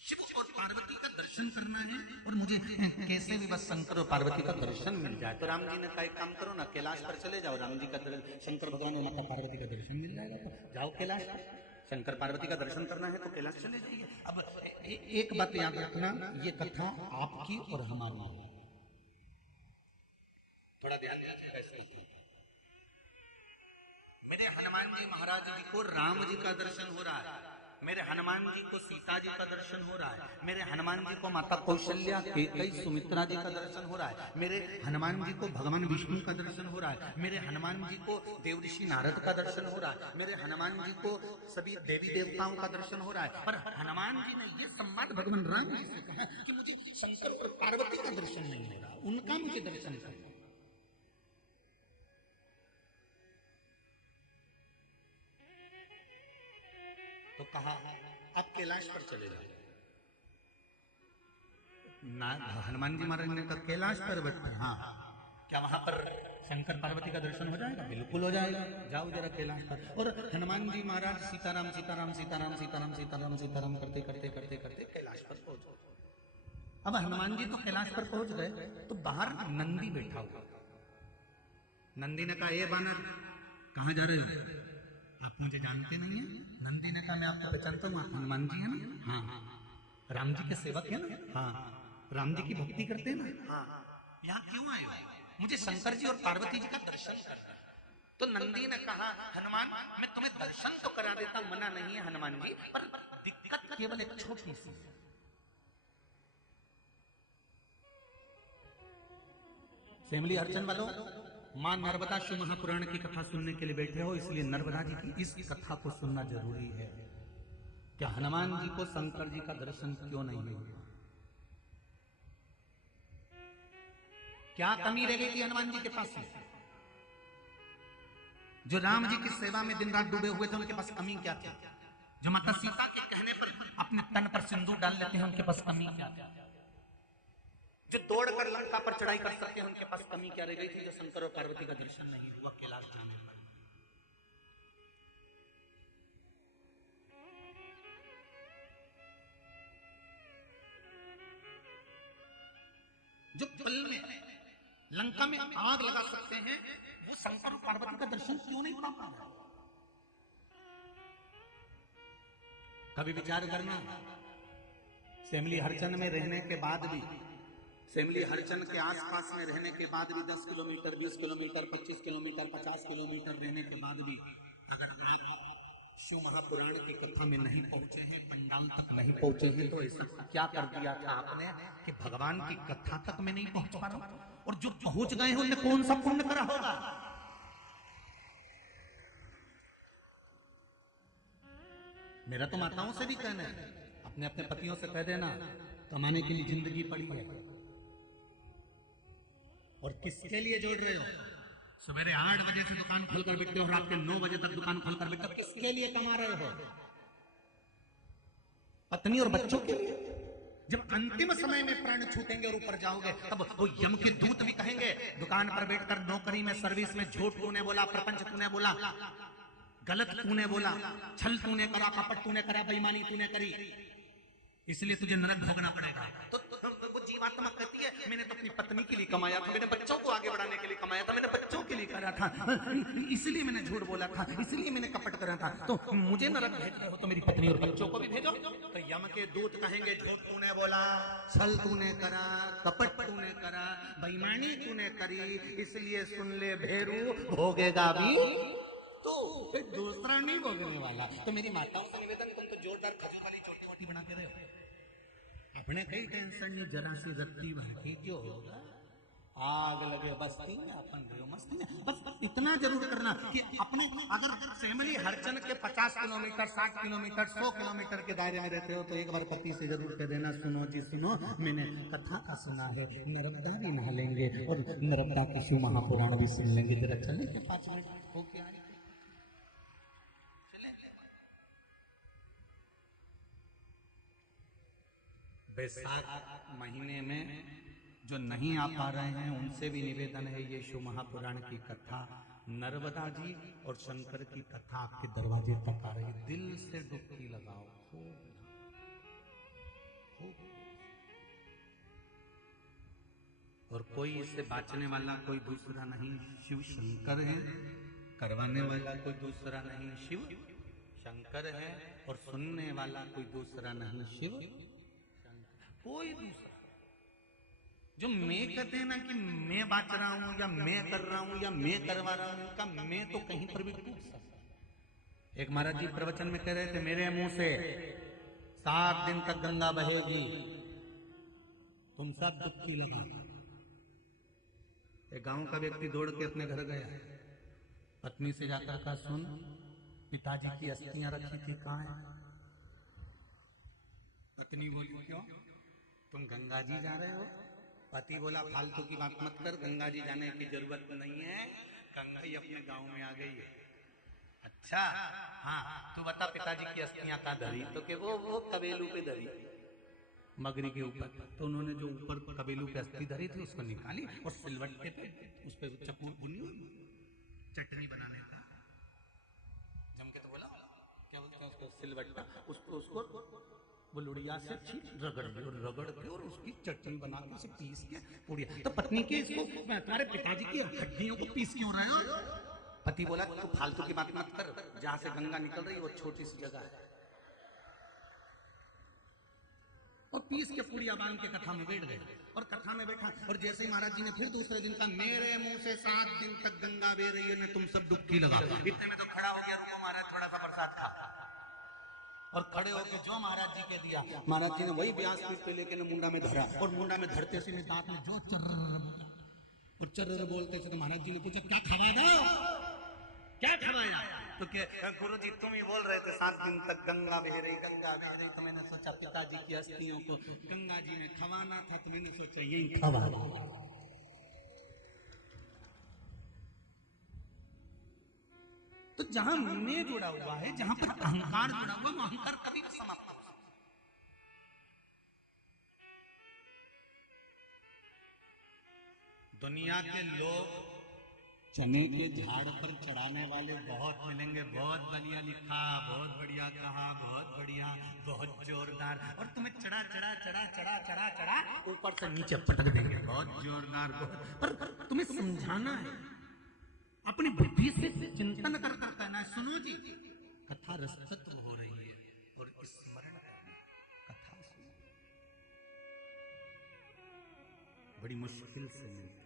शिव और पार्वती का दर्शन करना है, और मुझे कैसे भी बस शंकर और पार्वती का दर्शन मिल जाए। तो राम जी ने कहा एक काम करो ना, कैलाश पर चले जाओ, राम जी का शंकर भगवान और माता पार्वती का दर्शन मिल जाएगा। तो जाओ कैलाश पर, शंकर पार्वती का दर्शन करना है तो कैलाश चले जाइए। अब एक बात याद रखना, ये कथा आपकी और हमारी, थोड़ा ध्यान दीजिएगा। मेरे हनुमान जी महाराज जी को राम जी का दर्शन हो रहा है, मेरे हनुमान जी को सीता जी का दर्शन हो रहा है, मेरे हनुमान जी को माता कौशल्या, कैकेयी, सुमित्रा जी का दर्शन हो रहा है, मेरे हनुमान जी को भगवान विष्णु का दर्शन हो रहा है, मेरे हनुमान जी को देवऋषि नारद का दर्शन हो रहा है, मेरे हनुमान जी को सभी देवी देवताओं का दर्शन हो रहा है। पर हनुमान जी ने ये संवाद भगवान राम जी से कहा कि मुझे शंकर और पार्वती का दर्शन नहीं हो रहा, उनका मुझे दर्शन करना। तो कहा आप कैलाश पर चले जाओ। ना हनुमान जी महाराज ने कहा कैलाश पर बैठे, हाँ क्या वहां पर शंकर पार्वती का दर्शन हो जाएगा? बिल्कुल हो जाएगा, जाओ जरा कैलाश पर। और हनुमान जी महाराज सीताराम सीताराम सीताराम सीताराम सीताराम सीताराम करते करते करते करते कैलाश पर पहुंच। अब हनुमान जी तो कैलाश पर पहुंच गए, तो बाहर नंदी बैठा हुआ। नंदी ने कहा, ये बानर कहाँ जा रहे हो? आप मुझे जानते नहीं है? नंदी ने कहा, मैं आपको पहचानता हूँ, हनुमान जी है ना? हाँ। राम जी के सेवक है ना? हाँ। राम जी की भक्ति करते हैं ना? हाँ। यहाँ क्यों आए हो? मुझे शंकर जी और पार्वती जी का दर्शन करना है। तो नंदी ने कहा हनुमान मैं तुम्हें दर्शन तो करा देता, मना नहीं है हनुमान जी, पर दिक्कत केवल एक छोटी सी है। सेमली अर्चन वालों, मां नर्मदा शिव महापुराण की कथा सुनने के लिए बैठे हो, इसलिए नर्मदा जी की इस कथा को सुनना जरूरी है। क्या हनुमान जी को शंकर जी का दर्शन क्यों नहीं हुआ? क्या कमी रह गई थी हनुमान जी के पास में? जो राम जी की सेवा में दिन रात डूबे हुए थे, उनके पास कमी क्या थी? जो माता सीता के कहने पर अपने तन पर सिंदूर डाल लेते हैं, उनके पास कमी क्या थी? जो दौड़कर लंका पर चढ़ाई कर सकते हैं, उनके पास कमी क्या रह गई थी? जो शंकर और पार्वती का दर्शन नहीं हुआ कैलाश जाने पर। जो पल में लंका में आग लगा सकते हैं, वो शंकर और पार्वती का दर्शन क्यों नहीं पा रहा? कभी विचार करना, सेमली हरचंद में रहने के बाद भी, सेमली हरचंद के आसपास में रहने के बाद भी 10 किलोमीटर, 20 किलोमीटर, 25 किलोमीटर, 50 किलोमीटर रहने के बाद भी अगर आप शिव महापुराण की कथा में नहीं पहुंचे हैं, पंडाल तक नहीं पहुंचे हैं, तो ऐसा क्या कर दिया था आपने कि भगवान की कथा तक में नहीं पहुंच पा रहा? और जो पहुंच गए हैं उनने कौन सा पुण्य करा होगा? मेरा तो माताओं से भी कहना है, अपने अपने पतियों से कह देना कमाने के लिए जिंदगी पड़ी है, और किसके लिए जोड़ रहे हो? सवेरे 8 बजे से दुकान खोलकर बैठते हो, रात के 9 बजे तक दुकान खोलकर बैठते हो, किसके लिए कमा रहे हो? पत्नी और बच्चों के लिए। जब अंतिम समय में प्राण छूटेंगे और ऊपर जाओगे, तब वो यम के दूत भी कहेंगे, दुकान पर बैठकर नौकरी में, सर्विस में झूठ तूने बोला, प्रपंच तूने बोला, गलत तूने बोला, छल तूने करा, कपट तूने करा, बेईमानी तूने करी, इसलिए तुझे नरक भोगना पड़ेगा। तो वो जीवात्मा कहती है मैंने तो अपनी पत्नी के लिए कमाया था, मैंने बच्चों को आगे बढ़ाने के लिए कमाया था, मैंने बच्चों के लिए करा था, इसलिए मैंने झूठ बोला था, इसलिए मैंने कपट करा था, तो मुझे नरक भेज रहे हो, तो मेरी पत्नी और बच्चों को भी भेजो। तो यम के दूत कहेंगे झूठ तूने बोला, छल तूने करा, कपट तूने करा, बेईमानी तूने करी, इसलिए सुन ले भेरू, भोगेगा भी तो दूसरा नहीं भोगने वाला। तो मेरी माताओं से निवेदन, तुम तो जोरदार खजूर वाली चोटी वोटी बना के रहे हो, अपने कई टेंशन नहीं, जरा सी रत्ती भाती जो होगा, आग लगे बस्ती में, अपन रहे मस्ती में। बस इतना जरूर करना कि अपनी, अगर सेमली हरचंद के 50 किलोमीटर, 60 किलोमीटर, 100 किलोमीटर के दायरे में रहते हो, तो एक बार पति से जरूर कह देना, सुनो जी सुनो, मैंने कथा का सुना है, नर्मदा भी नहा लेंगे और नर्मदा की शिव महापुराण भी सुन लेंगे, जरा चले के 5 मिनट होके आए। बैसाख महीने में जो नहीं आ पा रहे हैं, उनसे भी निवेदन है, ये शिव महापुराण की कथा, नर्मदा जी और शंकर की कथा आपके दरवाजे तक आ रही, दिल से डुबकी लगाओ खूब। और कोई इससे बाँचने वाला कोई दूसरा नहीं, शिव शंकर है, करवाने वाला कोई दूसरा नहीं, शिव शंकर है, और सुनने वाला कोई दूसरा नहीं, शिव कोई दूसरा। जो मैं कहते हैं ना कि मैं बांच रहा हूं, या मैं कर रहा हूं, या मैं करवा रहा हूं, का मैं तो कहीं पर भी टूट सकता। एक महाराज जी प्रवचन में कह रहे थे, मेरे मुंह से 7 दिन तक गंगा बहेगी, तुम सब डुबकी लगा। एक गांव का व्यक्ति दौड़ के अपने घर गया, पत्नी से जाकर कहा, सुन पिताजी की अस्थियां रखी थी कहाँ है? पत्नी बोली क्यों, तुम गंगा जी जा रहे हो? पति बोला फालतू की बात मत कर, गंगा जी जाने की जरूरत नहीं है, गंगा ही अपने गांव में आ गई है। अच्छा हाँ, तू बता पिताजी की अस्थियां कहाँ धरी? तो के वो कबेलू पे धरी, मगरी के ऊपर। तो उन्होंने जो ऊपर कबेलू पे अस्थि धरी थी उसको निकाली और सिलवट्टे पे उस पर चक्कू बुनी चटनी बनाने का, जम के तो बोला क्या बोलते हैं उसको, सिलवट्टा, उसको वो लुड़िया से रगड़ के और उसकी चटनी बना के उसे पीस के पुड़िया। तो पत्नी के इसको, तुम्हारे पिताजी की हड्डियों को पीस क्यों रहे हो? पति बोला तू फालतू की बात मत कर, जहां से गंगा निकल रही है वो छोटी सी जगह है, और पीस के पुड़िया बांध के कथा में बैठ गए। और कथा में बैठा, और जैसे ही महाराज जी ने फिर दूसरे दिन कहा, मेरे मुंह से 7 दिन तक गंगा बह रही है, तुम सब डुबकी लगा। इतने में तो खड़ा हो गया, रुको महाराज थोड़ा सा प्रसाद खा। और खड़े होकर जो महाराज जी के दिया, महाराज जी ने वही व्यास पीठ पे लेके मुंडा में धरा, और मुंडा में धरते से दांत में जो चर्र बोलते थे। तो महाराज जी ने पूछा, क्या खवाया, क्या खवाया? तो क्या गुरु जी तुम ही बोल रहे थे 7 दिन तक गंगा बह रही, गंगा बह रही। तो मैंने सोचा पिताजी की अस्थियों को गंगा जी में खवाना था, तो मैंने सोचा यही खवा। तो जहां मैं जुड़ा हुआ है, जहां पर अहंकार जुड़ा हुआ, वो अहंकार कभी भी समाप्त हो। दुनिया के लोग चने के झाड़ पर चढ़ाने वाले बहुत मिलेंगे, बहुत बढ़िया लिखा, बहुत बढ़िया कहा, बहुत बढ़िया, बहुत जोरदार, और तुम्हें चढ़ा चढ़ा चढ़ा चढ़ा चढ़ा चढ़ा ऊपर से नीचे पटक देंगे, बहुत जोरदार, बहुत। पर तुम्हें समझाना है, अपनी बुद्धि से चिंतन कर कहना है, सुनो जी कथा रसतत्व हो रही है, और स्मरण करना, कथा सुनो, बड़ी मुश्किल से मिलती।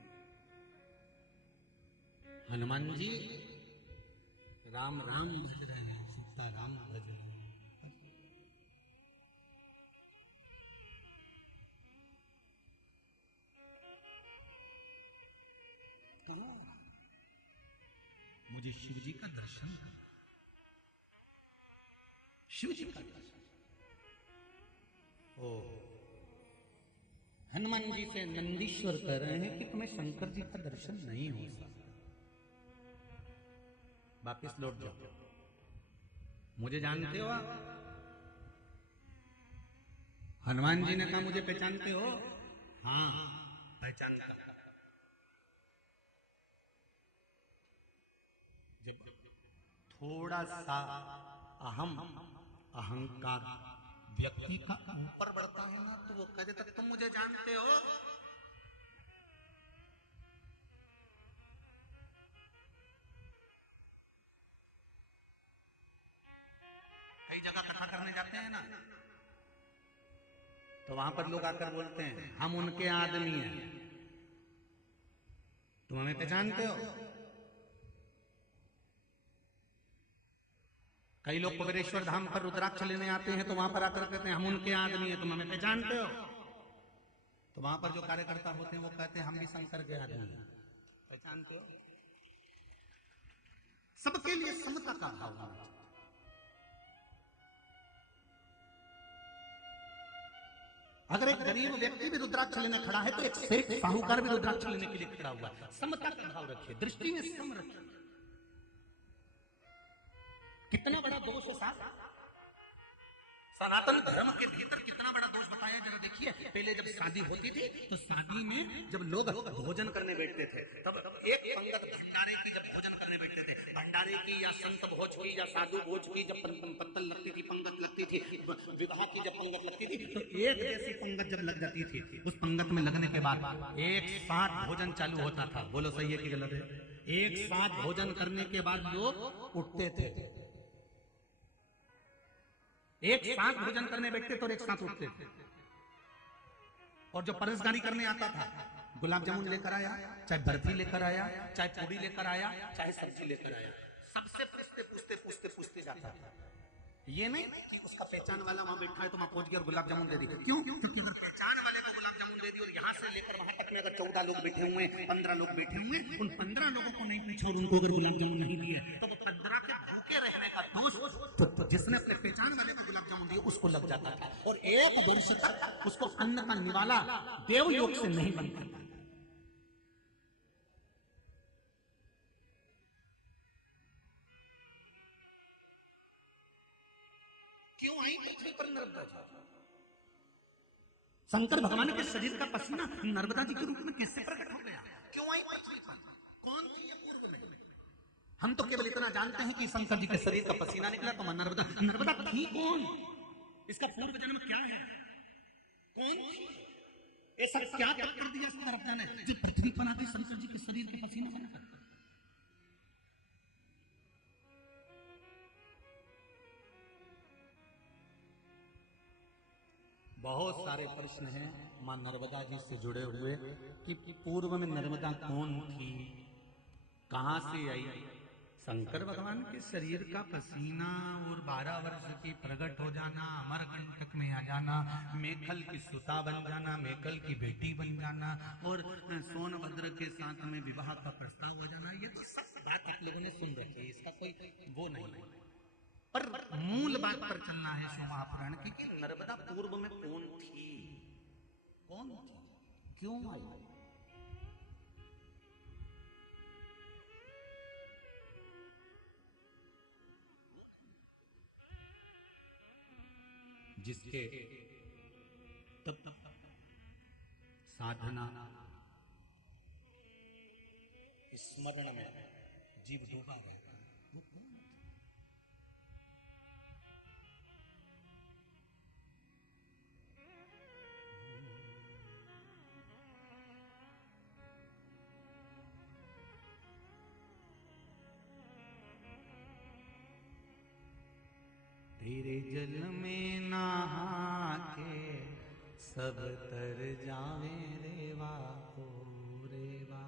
हनुमान जी राम राम भज रहे हैं, सीता राम भज रहे हैं। मुझे शिव जी का दर्शन करना, शिव जी का दर्शन। ओ हनुमान जी से नंदीश्वर कह रहे हैं कि तुम्हें शंकर जी का दर्शन नहीं हो सकता, वापिस लौट जाओ। मुझे जानते हो आप? हनुमान जी ने कहा, मुझे पहचानते हो? हाँ पहचानता। जब थोड़ा सा अहम अहंकार व्यक्ति का ऊपर बढ़ता है ना, तो वो कह देता, तुम मुझे जानते हो? कई जगह कथा करने जाते हैं ना, तो वहां पर लोग आकर बोलते हैं, हम उनके आदमी हैं, तुम हमें पहचानते हो? कई लोग कुबेरेश्वर धाम पर रुद्राक्ष लेने आते हैं, तो वहां पर आकर कहते हैं, हम उनके आदमी हैं, तुम हमें पहचानते हो? तो वहां पर जो कार्यकर्ता होते हैं वो कहते हैं, हम भी शंकर के आदमी हैं, पहचानते हो? सबके लिए समता का भाव होना चाहिए। अगर एक गरीब व्यक्ति भी रुद्राक्ष लेने खड़ा है, तो एक सेठ साहूकार भी रुद्राक्ष लेने के लिए खड़ा हुआ है। समता का भाव रखिए, दृष्टि में सम रखिए। कितना बड़ा दोष है साहब, सनातन धर्म के भीतर कितना बड़ा दोष बताया, जरा देखिए। पहले जब शादी होती थी, तो शादी में जब लोग भोजन करने बैठते थे, तब एक पंगत भंडारे की जब भोजन करने बैठते थे, भंडारे की या संत भोज की या साधु भोज की जब पत्तल लगती थी, पंगत लगती थी, विवाह की जब पंगत लगती थी, तो एक जैसी पंगत जब लग जाती थी, उस पंगत में लगने के बाद एक साथ भोजन चालू होता था। बोलो सही है कि गलत है? एक साथ भोजन करने के बाद लोग उठते थे, एक साथ भोजन करने बैठते तो एक साथ उठते थे। और जो परसगारी करने आता था, गुलाब जामुन लेकर आया, चाहे बर्फी लेकर आया, चाहे पूरी लेकर आया, चाहे सब्जी लेकर आया, सबसे पूछते पूछते पूछते पूछते जाता था। ये नहीं कि उसका पहचान वाला वहां बैठा है तो वहां पहुंच गया और गुलाब जामुन दे दी। क्यों? क्योंकि अगर पहचान वाले को गुलाब जामुन दे दी और यहाँ से लेकर वहां तक में अगर 14 लोग बैठे हुए, 15 लोग बैठे हुए, उन 15 लोगों को नहीं पूछा और उनको अगर गुलाब जामुन नहीं दिए, तो वो 15 के भूखे रहने का दोष तो जिसने अपने पहचान वाले को गुलाब जामुन दिए उसको लग जाता था, और 1 वर्ष तक उसको अन्न का निवाला देवयोग से नहीं बनता था। क्यों आई पृथ्वी पर नर्मदा जी? शंकर भगवान के शरीर का पसीना नर्मदा जी के रूप में कैसे प्रकट हो गया? क्यों आई पृथ्वी पर? कौन थी ये पूर्व में? हम तो केवल इतना जानते हैं कि शंकर जी के शरीर का पसीना निकला तो नर्मदा, नर्मदा थी कौन? इसका पूर्व जन्म क्या है? कौन थी? ऐसा क्या कर दिया नर्मदा ने जो पृथ्वी पर आके शंकर जी के शरीर का पसीना बना? बहुत सारे प्रश्न हैं मां नर्मदा जी से जुड़े हुए कि पूर्व में नर्मदा कौन थी, कहां से आई। शंकर भगवान के शरीर का पसीना और 12 वर्ष की प्रकट हो जाना, अमरकंटक में आ जाना, मेखल की सुता बन जाना, मेखल की बेटी बन जाना और सोनभद्र के साथ में विवाह का प्रस्ताव हो जाना, ये तो सब बात आप लोगों ने सुन रखी है, इसका कोई वो नहीं है। पर मूल बात पर चलना है शिव महापुराण की कि नर्मदा पूर्व में कौन थी, कौन थी, क्यों आई। जिसके तप साधना स्मरण में जीव डूबा रहता है, वो कौन है? तेरे जल में नहा के सब तर जावे रेवा को रेवा,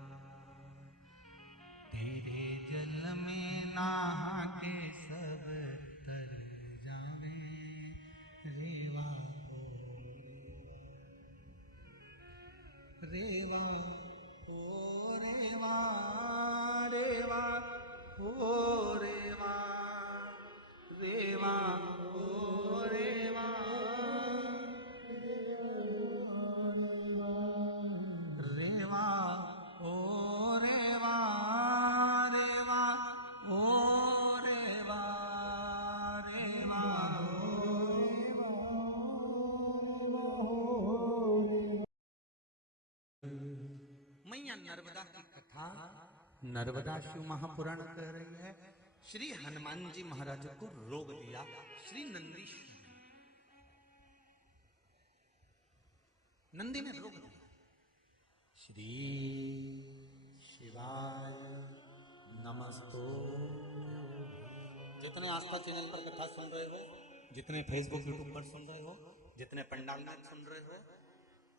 तेरे जल में नहा के सब तर जावे रेवा को रेवा ओ रेवा रेवा ओ रेवा रेवा ओ रेवा रेवा ओ रेवा रेवा ओ रेवा रेवा मैया नर्मदा की कथा नर्मदा शिव महापुराण कह रही है। श्री हनुमान जी महाराज को रोग दिया श्री नंदी, नंदी ने रोग दिया। श्री शिवाय नमस्तो। जितने आस्था चैनल पर कथा सुन रहे हो, जितने फेसबुक यूट्यूब पर सुन रहे हो, जितने पंडाल में सुन रहे हो,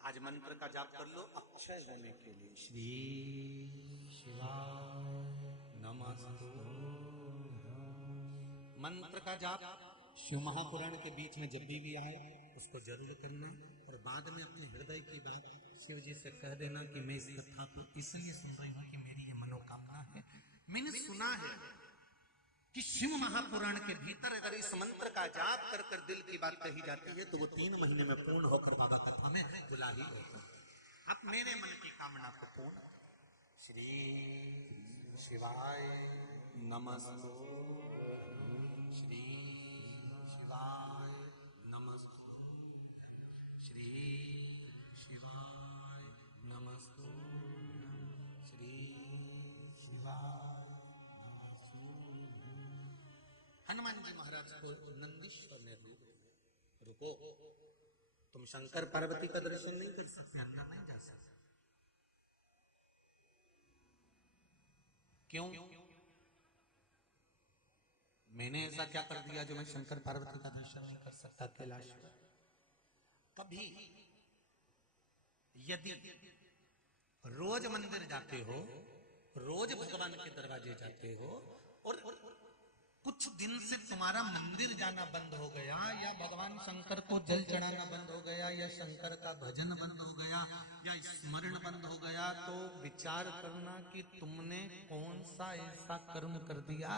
आज मंत्र का जाप कर लो अक्षय होने के लिए। श्री शिवाय नमस्तो। मंत्र का जाप शिव महापुराण के बीच में जब भी आए उसको जरूर करना और बाद में अपने हृदय की बात शिव जी से कह देना कि मैं इस कथा को इसलिए सुन रही हूँ कि मेरी ये मनोकामना है। मैंने सुना है कि शिव महापुराण के भीतर अगर इस मंत्र का जाप कर कर दिल की बात कही जाती है तो वो 3 महीने में पूर्ण होकर बाबा कथा में बुला ही होता है। अब मेरे मन की कामना को पूर्ण। श्री शिवाय नमस्तो। श्री शिवाय नमस्तो। श्री शिवाय नमस्तो। श्री शिवाय नमस्तो। हनुमान जी महाराज को नंदीश्वर ने रुको, तुम शंकर पार्वती का दर्शन नहीं कर सकते, अंदर नहीं जा सकते। क्यों? मैंने ऐसा क्या कर दिया जो मैं शंकर पार्वती का दर्शन नहीं कर सकता कैलाश में? कभी यदि रोज मंदिर जाते हो, रोज भगवान के दरवाजे जाते हो और कुछ दिन से तुम्हारा मंदिर जाना बंद हो गया या भगवान शंकर को जल चढ़ाना बंद हो गया या शंकर का भजन बंद हो गया या स्मरण बंद हो गया, तो विचार करना कि तुमने कौन सा ऐसा कर्म कर दिया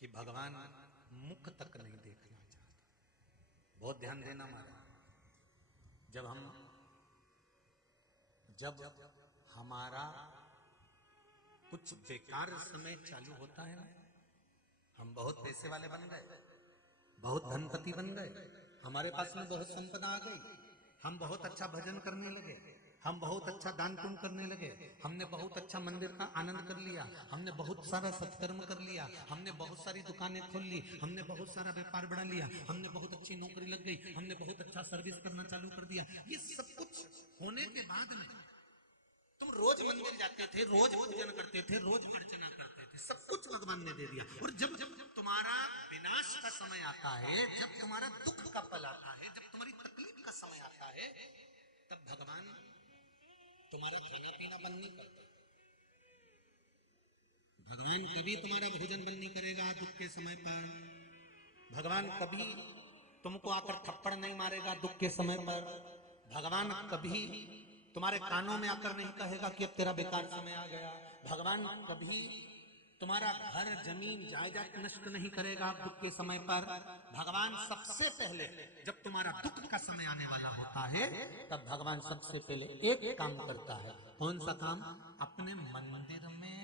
कि भगवान मुख तक नहीं देखना चाहते। बहुत ध्यान देना महाराज। जब हमारा कुछ बेकार समय चालू होता है ना, हम बहुत पैसे वाले बन गए, बहुत धनपति बन गए, हमारे पास में बहुत संपदा आ गई, हम बहुत अच्छा भजन करने लगे, हम बहुत अच्छा दान पुण्य करने लगे, हमने बहुत अच्छा मंदिर का आनंद कर लिया, हमने बहुत सारा सत्कर्म कर लिया, हमने बहुत सारी दुकानें खोल ली, हमने बहुत सारा व्यापार बढ़ा लिया, हमने बहुत अच्छी नौकरी लग गई, हमने बहुत अच्छा सर्विस करना चालू कर दिया। ये सब कुछ होने के बाद में तुम रोज मंदिर जाते थे, रोज पूजन करते थे, रोज अर्चना करते थे, सब कुछ भगवान ने दे दिया। और जब जब तुम्हारा तुम्हारा विनाश का समय आता है, जब तुम्हारा दुख का पल आता है, जब तुम्हारी तकलीफ का समय आता है, तब भगवान तुम्हारा खाना पीना बंद नहीं करते। भगवान कभी तुम्हारा भोजन बंद नहीं करेगा दुख के समय पर। भगवान कभी तुमको आकर थप्पड़ नहीं मारेगा दुख के समय पर। भगवान कभी तुम्हारे कानों में आकर नहीं कहेगा कि अब तेरा बेकार समय आ गया। भगवान कभी तुम्हारा घर जमीन जायदाद नष्ट नहीं करेगा दुख के समय पर। भगवान सबसे पहले जब तुम्हारा दुख का समय आने वाला होता है, तब भगवान सबसे पहले एक काम करता है। कौन सा काम? अपने मंदिर में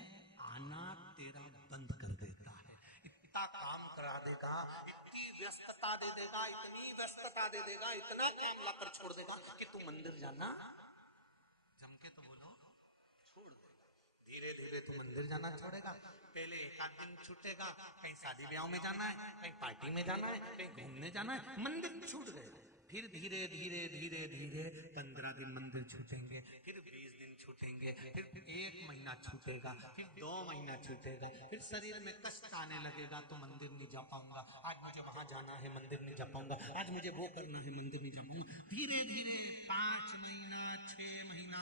आना तेरा बंद कर देता है। इतना काम करा देगा, इतनी व्यस्तता दे देगा, इतनी व्यस्तता दे देगा, इतना काम लाकर छोड़ देगा कि तू मंदिर जाना जम के तो बोलो छोड़ देगा। धीरे धीरे तू मंदिर जाना छोड़ेगा। पहले एक आध दिन छूटेगा, कहीं शादी ब्याह में जाना है, कहीं पार्टी में जाना है, कहीं घूमने जाना है, मंदिर छूट गए। फिर धीरे धीरे धीरे धीरे 15 दिन मंदिर छूटेंगे, फिर 20 दिन छूटेंगे, फिर 1 महीना छूटेगा, फिर 2 महीना छूटेगा, फिर शरीर में कष्ट आने लगेगा तो मंदिर नहीं जा पाऊंगा, आज मुझे वहां जाना है मंदिर नहीं जा पाऊंगा, आज मुझे वो करना है मंदिर नहीं जा पाऊंगा। धीरे धीरे 5 महीना 6 महीना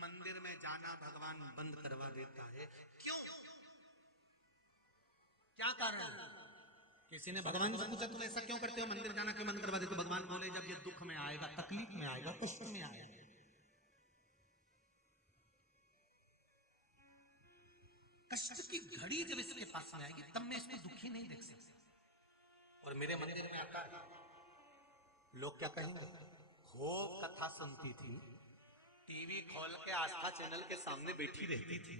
मंदिर में जाना भगवान बंद करवा देता है। क्यों? क्या कारण? किसी ने भगवान से पूछा तुम ऐसा क्यों करते हो, मंदिर जाना क्यों बंद करवा देते हो? भगवान बोले जब ये दुख में आएगा, तकलीफ में आएगा, कष्ट में आएगा, कष्ट की घड़ी जब इसके पास में आएगी, तब मैं इसको दुखी नहीं देख सकता। और मेरे मंदिर में आता है, लोग क्या कहेंगे? खूब कथा सुनती थी, टीवी खोल के आस्था चैनल के सामने बैठी रहती थी,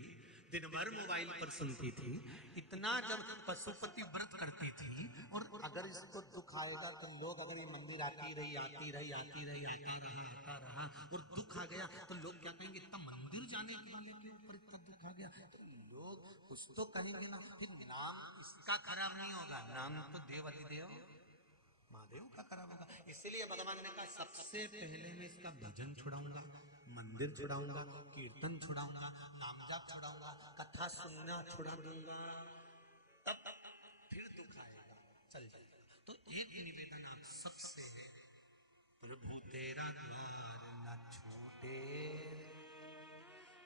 दिन भर मोबाइल पर सुनती थी, इतना जब पशुपति व्रत करती थी, और अगर इसको दुख आएगा तो लोग, अगर ये मंदिर आती रही आता रहा और दुख आ गया तो लोग क्या कहेंगे? इतना मंदिर जाने के वाले के ऊपर इतना दुख आ गया, तो लोग कुछ तो कहेंगे ना। फिर नाम इसका खराब नहीं होगा, नाम तो देव अधिदेव महादेव का खराब होगा। इसलिए भगवान ने कहा सबसे पहले मैं इसका भजन छुड़ाऊंगा, मंदिर छुड़ाऊंगा, कीर्तन छुड़ाऊंगा, नाम जाप छुड़ाऊंगा, कथा सुनना छुड़ा दूंगा, तब फिर दुख आएगा, चल जाएगा। तो एक निवेदन आप सबसे है, प्रभु तेरा द्वार न छूटे,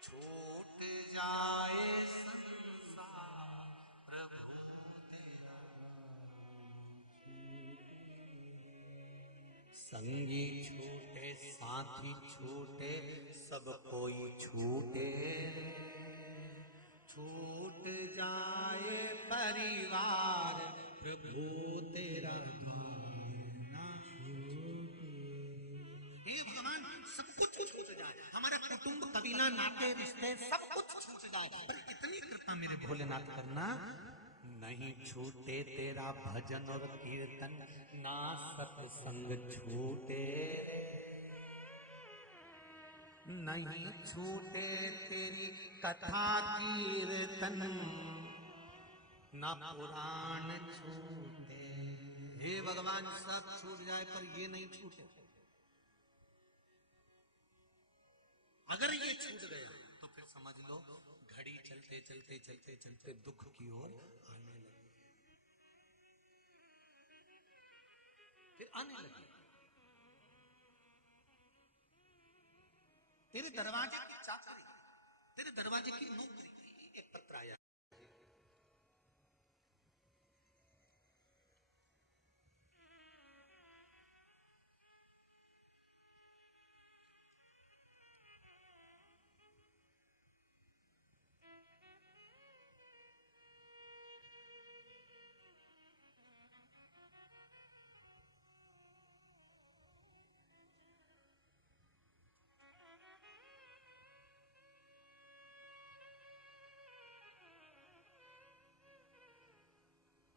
छूट जाए संसार, प्रभु संगी छूटे साथी छूटे सब कोई छूटे, छूट जाए परिवार, प्रभु तेरा ना छूटे। हे भगवान, सब कुछ छूट जाए, हमारा कुटुंब कबीला नाते रिश्ते सब कुछ छूट जाए, पर इतनी कृपा मेरे भोलेनाथ करना, नहीं छूटे तेरा भजन और कीर्तन, ना सत्संग छूटे, नहीं छूटे तेरी कथा कीर्तन, ना पुराण छूटे। हे भगवान, सब छूट जाए पर ये नहीं छूटे। अगर ये छूट गए तो फिर समझ लो घड़ी चलते चलते चलते चलते दुख की ओर आने लगी, फिर आने लगी। तेरे दरवाजे की चाकरी, तेरे दरवाजे की नौकरी, एक पत्र आया,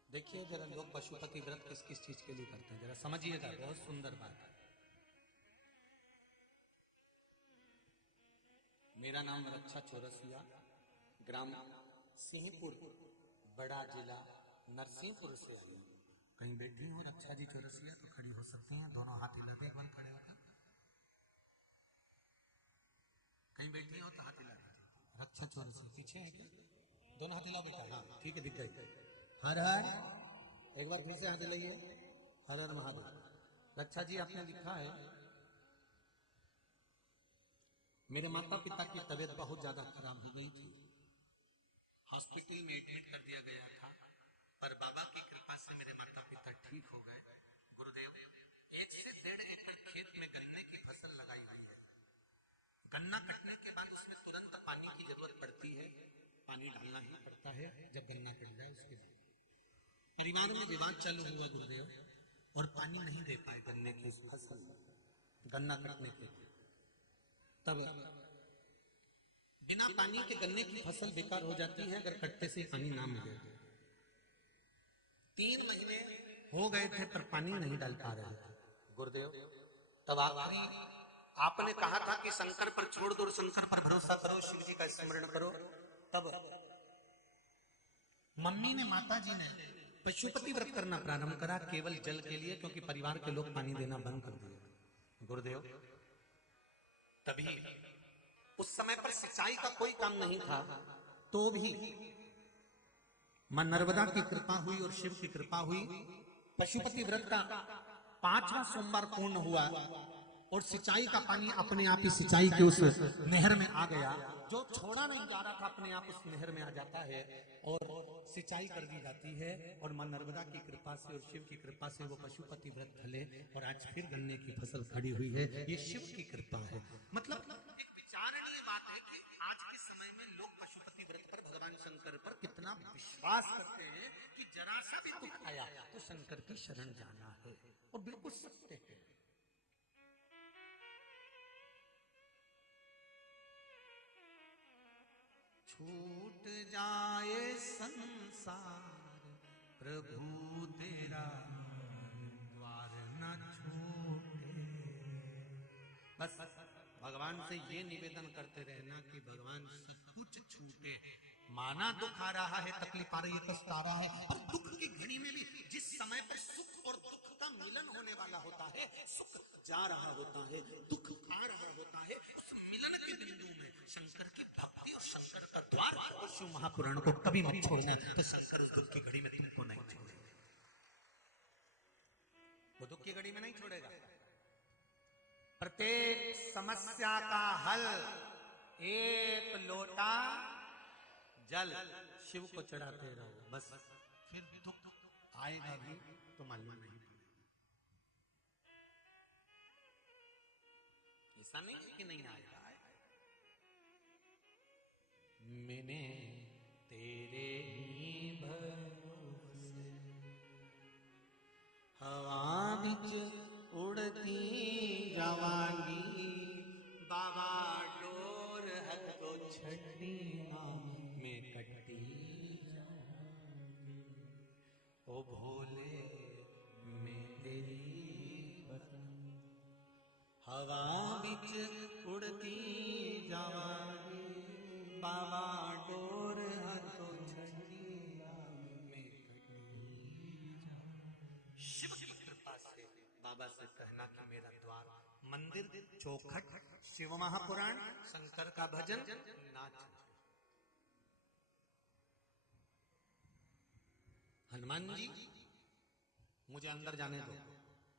देखिए जरा लोग पशुपति व्रत किस किस चीज के लिए करते हैं, जरा समझिएगा, बहुत सुंदर बात है। मेरा नाम रक्षा चौरसिया, ग्राम सिंहपुर, बड़ा जिला नरसिंहपुर से आई। कहीं बैठी हो रक्षा जी चौरसिया तो खड़ी हो सकती हैं, दोनों हाथ हिला दे, एक बार खड़े होकर। कहीं बैठी हो तो हाथ हिला दे। रक्षा चौरसिया पीछे है क्या? दोनों हाथ हिला बेटा, हाँ ठीक है, दिख गई। हर हर एक बार फिर से हाथ हिलाइए। हर हर महादेव। रक्षा जी आपने लिखा है, मेरे माता पिता की तबीयत बहुत ज्यादा खराब हो गई थी, हॉस्पिटल में एडमिट कर दिया गया था, पर बाबा की कृपा से मेरे माता पिता ठीक हो गए। गुरुदेव, 1 से 1.5 एकड़ खेत में गन्ने की फसल लगाई हुई है। गन्ना कटने के बाद उसमें तुरंत पानी की जरूरत पड़ती है, पानी डालना ही पड़ता है जब गन्ना कट जाए उसके बाद। परिवार में विवाद चालू हुआ गुरुदेव, और पानी नहीं दे पाए गन्ने की उस फसल में, गन्ना कटने के लिए। तब बिना पानी के गन्ने की फसल बेकार हो जाती है अगर कटते से पानी ना मिले। 3 महीने हो गए थे पर पानी नहीं डाल पा रहे थे गुरुदेव। तब आखिरी आपने कहा था कि शंकर पर छोड़ दो, शंकर पर भरोसा करो, शिव जी का स्मरण करो। तब मम्मी ने, माता जी ने पशुपति व्रत करना प्रारंभ करा केवल जल के लिए, क्योंकि परिवार के लोग पानी देना बंद कर दिए गुरुदेव। तभी उस समय पर सिंचाई का कोई काम नहीं था, तो भी मां नर्मदा की कृपा हुई और शिव की कृपा हुई। पशुपति व्रत का 5वां सोमवार पूर्ण हुआ और सिंचाई का पानी अपने आप ही सिंचाई के उस नहर में आ गया। जो छोड़ा नहीं जा रहा था अपने आप उस नहर में आ जाता है और सिंचाई कर दी जाती है। और मां नर्मदा की कृपा से और शिव की कृपा से वो पशुपति व्रत फले और आज फिर गन्ने की फसल खड़ी हुई है। ये शिव की कृपा है। मतलब एक विचारणीय बात है कि आज के समय में लोग पशुपति व्रत पर, भगवान शंकर पर कितना विश्वास करते हैं कि जरा सा भी दुख आया तो शंकर की शरण जाना है, और बिल्कुल सत्य है। छूट जाए संसार प्रभु तेरा द्वार न छूटे। बस भगवान से ये निवेदन करते रहना कि भगवान सब कुछ छूटे। माना दुख आ रहा है, तकलीफ आ रही है, कष्ट आ रहा है, और दुख की घड़ी में भी जिस समय पर सुख और दुख का मिलन होने वाला होता है, सुख जा रहा होता है, दुख आ रहा होता है, उस मिलन के बिंदु में शंकर की भक्ति और शंकर का द्वार और शिव महापुराण को कभी मत छोड़ना, तो शंकर उस दुख की घड़ी में तुमको नहीं छोड़ेगा। वो दुख की घड़ी में नहीं छोड़ेगा। प्रत्येक समस्या का हल एक लोटा जल शिव को चढ़ाते रहो, बस फिर दुख आएगा भी तो मालूम नहीं पड़ेगा। ऐसा नहीं है कि नहीं आएगा। मैंने तेरे ही भरोसे हवा बिच उड़ती जावांगी, बाबा डोर हक तो छड़ी में कट्टी जावांगी। ओ भोले मैं तेरी हवा बिच उड़ती जावांगी, बाबा डोर हक तो छड़ी में कट्टी जावांगी। शिव की कृपा से बाबा से कहना कि मेरा द्वार, मंदिर, चौखट, शिव महापुराण, शंकर का भजन, नाच। हनुमान जी मुझे अंदर जाने दो।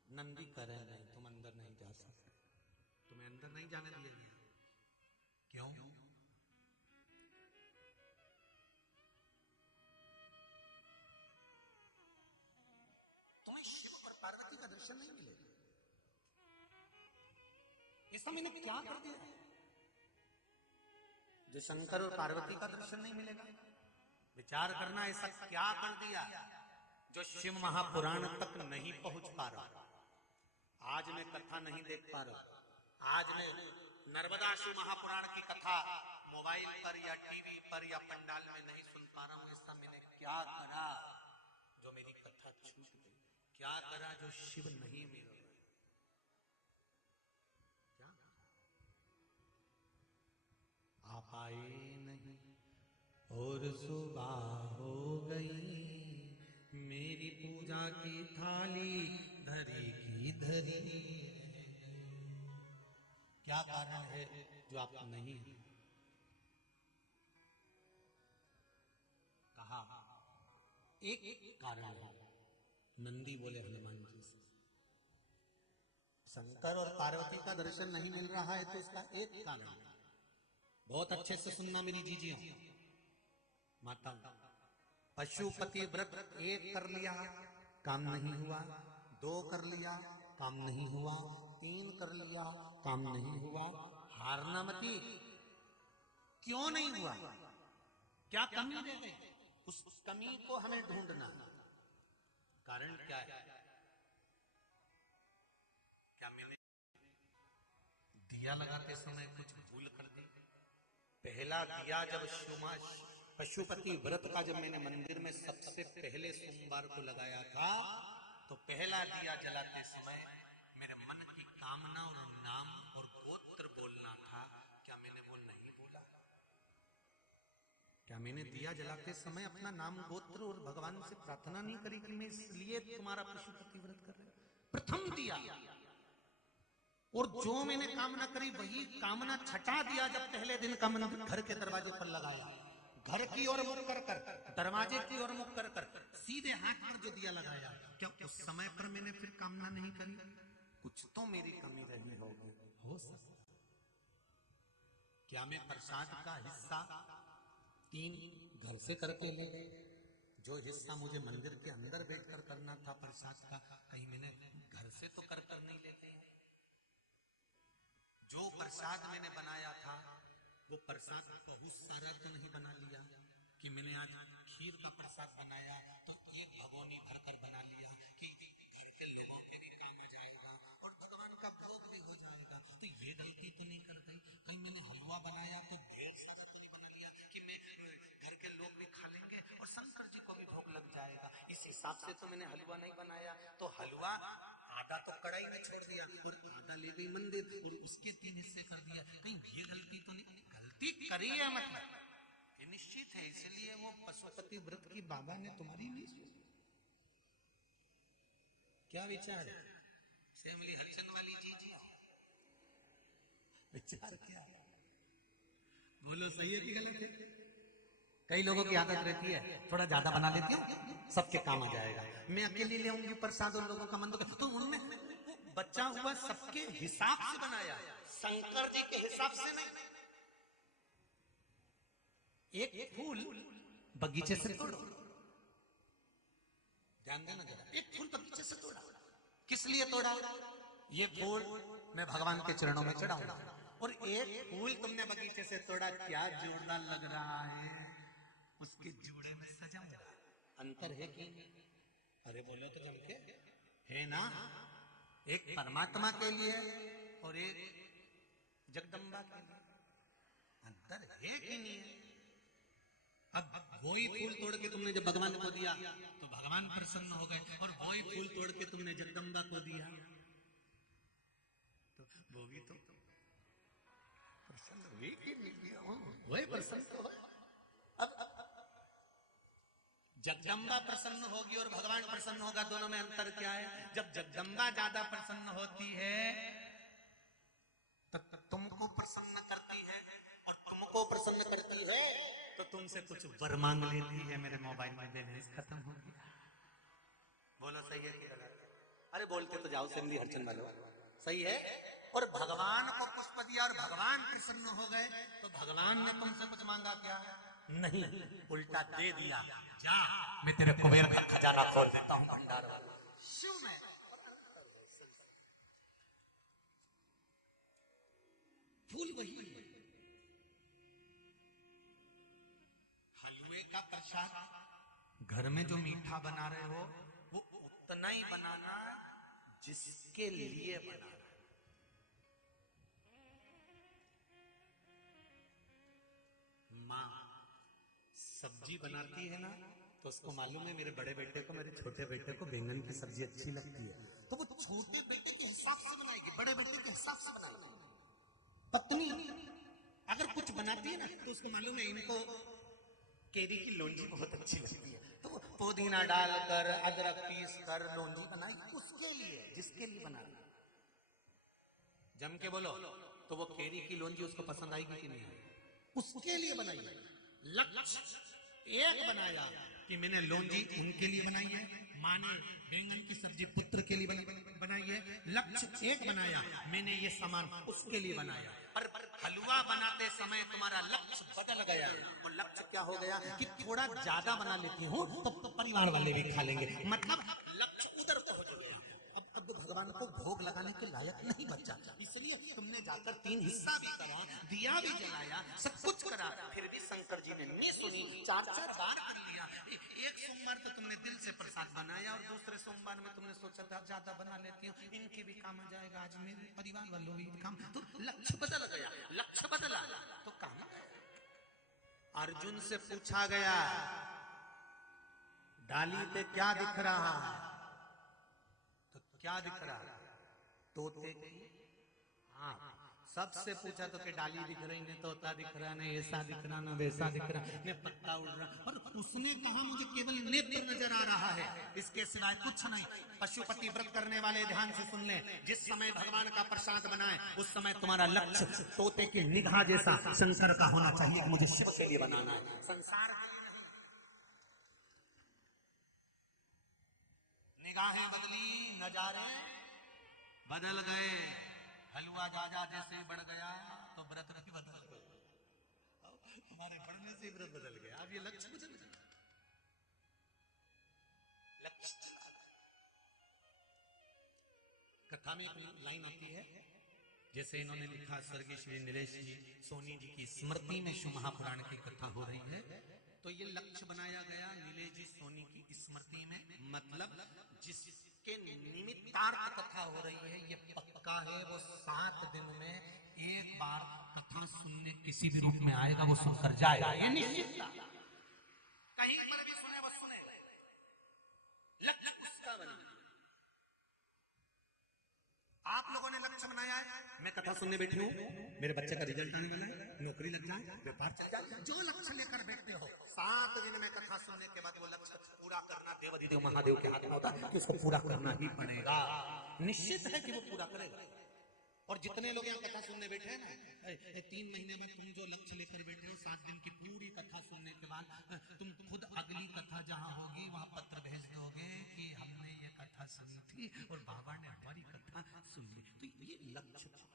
नंदी कह रहे नहीं, तुम अंदर नहीं जा सकते, तुम्हें अंदर नहीं जाने दिया गया। क्यों? तुम्हें शिव और पार्वती का दर्शन नहीं मिलेगा। ऐसा मैंने क्या कर दिया जो शंकर और पार्वती का दर्शन नहीं मिलेगा? विचार करना, ऐसा क्या कर दिया जो शिव महापुराण तक नहीं पहुंच पा रहा? आज मैं कथा नहीं देख पा रहा, आज मैं नर्मदा शिव महापुराण की कथा मोबाइल पर या टीवी पर या पंडाल में नहीं सुन पा रहा हूं। ऐसा मैंने क्या करा जो मेरी कथा छूट गई? क्या करा जो शिव नहीं मिल रहा? क्या आप आए नहीं और सुबह हो गई, मेरी पूजा की थाली धरी की धरी। क्या कारण है जो आप नहीं? कहा एक कारण है नंदी बोले हनुमान जी से, शंकर और पार्वती का दर्शन नहीं मिल रहा है तो उसका एक कारण, बहुत अच्छे से सुनना मेरी जीजियों माता, पशुपति व्रत एक कर लिया काम नहीं हुआ, 2 कर लिया काम नहीं हुआ, 3 कर लिया काम नहीं हुआ, हारना मती। क्यों नहीं हुआ? क्या कमी रह गई? उस कमी को हमें ढूंढना, कारण क्या है? क्या मैंने दिया लगाते समय कुछ भूल कर दी? पहला दिया जब पशुपति व्रत का जब मैंने मंदिर में सबसे पहले सोमवार को लगाया था, तो पहला दिया जलाते समय मेरे मन की कामना और नाम और गोत्र बोलना था। क्या मैंने वो नहीं बोला? क्या मैंने दिया जलाते समय अपना नाम गोत्र और भगवान से प्रार्थना नहीं करी कि मैं इसलिए तुम्हारा पशुपति व्रत कर रहा हूं? प्रथम दिया, और जो मैंने कामना करी वही कामना छठा दिया जब पहले दिन का मंदिर घर के दरवाजे पर लगाया, घर की ओर मुख कर कर, दरवाजे की ओर मुख कर कर, सीधे हाथ पर जो दिया लगाया, क्या उस समय पर मैंने फिर कामना नहीं करी? कुछ तो मेरी कमी रही होगी, हो सकता। क्या मैं प्रसाद का हिस्सा 3 घर से करके ले गए? जो हिस्सा मुझे मंदिर के अंदर बैठकर करना था प्रसाद का, कहीं मैंने घर से तो कर नहीं लेते? जो प्रसाद मैंने बनाया था वो प्रसाद बहुत सारा तो नहीं बना लिया कि मैंने आज खीर का प्रसाद बनाया तो एक भगोनी भरकर बना लिया कि घर के लोगों के भी काम आ जाएगा और भगवान का भोग भी हो जाएगा। तो ये गलती तो नहीं कर गई? कहीं मैंने हलवा बनाया तो ढेर सारा तो नहीं बना लिया कि मैं घर के लोग भी खा लेंगे और शंकर जी को भी भोग लग जाएगा? इस हिसाब से तो मैंने हलवा नहीं बनाया। तो हलवा आधा तो कढ़ाई में छोड़ दिया और आधा ले गई मंदिर और उसके 3 हिस्से कर दिया। कहीं ये गलती तो नहीं? गलती करी है मतलब ये निश्चित है, इसलिए वो पशुपति व्रत की बाबा ने तुम्हारी नहीं सुनी। क्या विचार है? सेमली हलचल वाली चीज है, विचार क्या है? बोलो सही है कि गलत है? कई लोगों की आदत रहती है थोड़ा ज्यादा बना लेती हूँ सबके काम आ जाएगा, मैं अकेले ले आऊंगी प्रसाद और लोगों का मन तो उन्होंने बच्चा हुआ सबके हिसाब से बनाया, शंकर जी के हिसाब से नहीं। एक फूल बगीचे से तोड़ो, ध्यान देना जरा, एक फूल बगीचे से तोड़ा, किस लिए तोड़ा? ये फूल मैं भगवान के चरणों में चढ़ाऊंगा, और एक फूल तुमने बगीचे से तोड़ा, क्या जोरदार लग रहा है, उसके जोड़े में सजाऊंगा। अंतर है कि? अरे बोलो तो जम के, है ना? एक परमात्मा के लिए और एक जगदम्बा के लिए, अंतर है कि नहीं है? अब वही फूल तोड़ के तुमने जब भगवान को दिया तो भगवान प्रसन्न हो गए, और वही फूल तोड़ के तुमने जगदम्बा को दिया तो वो भी तो प्रसन्न हुई कि नहीं? वही प्रसन्न तो है। अब जगदम्बा प्रसन्न होगी और भगवान प्रसन्न होगा, दोनों में अंतर क्या है? जब जगदम्बा ज्यादा प्रसन्न होती है तब तुमको प्रसन्न करती है, और तुमको प्रसन्न करती है तो तुमसे कुछ वर मांग लेती है, मेरे मोबाइल में बैलेंस खत्म हो गया। बोलो सही है कि गलत? अरे बोलते तो जाओ सेमली हरचंद वालों, सही है। और भगवान को पुष्प दिया और भगवान प्रसन्न हो गए तो भगवान ने तुमसे कुछ मांगा क्या? नहीं, उल्टा दे दिया, जा मैं तेरे कुबेर का खजाना खोल देता हूं भंडार वाला। शिव में फूल वही है, हलवे का प्रसाद घर में जो मीठा बना रहे हो वो उतना ही बनाना जिसके लिए बना रहे हो। माँ सब्जी बनाती है ना तो उसको मालूम है मेरे बड़े बेटे को, मेरे छोटे बेटे को बैंगन की सब्जी अच्छी लगती है, तो वो छोटे बेटे के हिसाब से बनाएगी, बड़े बेटे के हिसाब से बनाएगी। पत्नी अगर कुछ बनाती है ना तो उसको मालूम है इनको केरी की लौंजी बहुत अच्छी लगती है, तो वो पुदीना डालकर अदरक पीस कर लौंजी बनाई उसके लिए, जिसके लिए बनाना। जम के बोलो तो वो केरी की लौंजी उसको पसंद आएगी कि नहीं आएगी? उसके लिए बनाई। लक्ष्य एक बनाया कि मैंने लौंजी उनके लिए बनाई है, माँ ने बैंगन की सब्जी पुत्र के लिए बनाई है। लक्ष्य एक बनाया, मैंने ये सामान उसके लिए बनाया। पर हलवा बनाते समय तुम्हारा लक्ष्य बदल गया। और लक्ष्य क्या हो गया कि थोड़ा ज्यादा बना लेती हूँ तो परिवार वाले भी खा लेंगे, मतलब लक्ष्य उधर पहुंच गया। अब भगवान को भोग लगाने के लायक नहीं बचा, इसलिए तुमने जाकर 3 हिस्सा भी करा, दिया भी जलाया, सब कुछ करा, फिर भी शंकर जी ने नहीं सुनी। 4-4 बार कर लिया। एक सोमवार तो तुमने दिल से प्रसाद बनाया और दूसरे सोमवार में तुमने सोचा था ज्यादा बना लेती हूँ, इनके भी काम आ जाएगा, आज मेरे परिवार वालों भी काम। तो लक्ष्य बदल गया, लक्ष्य बदला तो काम आया। अर्जुन से पूछा गया, डाली पे क्या दिख रहा है? तो क्या दिख रहा है? तोते की आंख। सबसे पूछा तो कि डाली दिख रही, न तोता दिख रहा, न ऐसा दिख रहा, न वैसा दिख रहा, न पत्ता उड़ रहा। और उसने कहा मुझे केवल नेत्र नजर आ रहा है, इसके सिवाय कुछ नहीं। पशुपति व्रत करने वाले ध्यान से सुन ले, जिस समय भगवान का प्रसाद बनाए उस समय तुम्हारा लक्ष्य तोते की निगाह जैसा शंकर का होना चाहिए कि मुझे शिव के लिए बनाना है, संसार के लिए नहीं। निगाहें बदली, नजारे बदल गए। हलवा गाजा जैसे बढ़ गया तो व्रत भी बदल गया। हमारे बढ़ने से व्रत बदल गया। अब ये लक्ष्य बदल गया, लक्ष्य। कथा में एक लाइन आती है, जैसे इन्होंने लिखा, स्वर्गीय श्री नीलेश जी सोनी जी की स्मृति में शिव महापुराण की कथा हो रही है, तो ये लक्ष्य बनाया गया नीलेश जी सोनी की स्मृति में, मतलब जिसके निमित्तार्थ कथा हो रही है, ये पक्का है वो 7 दिन में एक बार कथा सुनने किसी भी रूप में आएगा, वो सुनकर जाएगा, ये निश्चित था। कहीं पर भी सुने वो सुने, लक्ष्य उसका बना। आप लोगों ने लक्ष्य बनाया है, मैं कथा सुनने बैठी हूँ, मेरे बच्चे का रिजल्ट आने वाला है, नौकरी लग जाए, व्यापार चल जाए, जो लक्ष्य लेकर बैठते हो, 7 दिन में कथा सुनने के बाद वो लक्ष्य पूरा करना देवाधिदेव महादेव के हाथ में होता है कि उसको पूरा करना ही पड़ेगा। निश्चित है कि वो पूरा करेगा। और जितने लोग यहाँ कथा सुनने बैठे हैं ना, 3 महीने में तुम जो लक्ष्य लेकर बैठे हो, 7 दिन की पूरी कथा सुनने के बाद तुम खुद अगली कथा जहाँ होगी वहां पत्र भेज दोगे कि हमने ये कथा सुनी थी और बाबा ने हमारी कथा सुन ली। तो ये लक्ष्य था।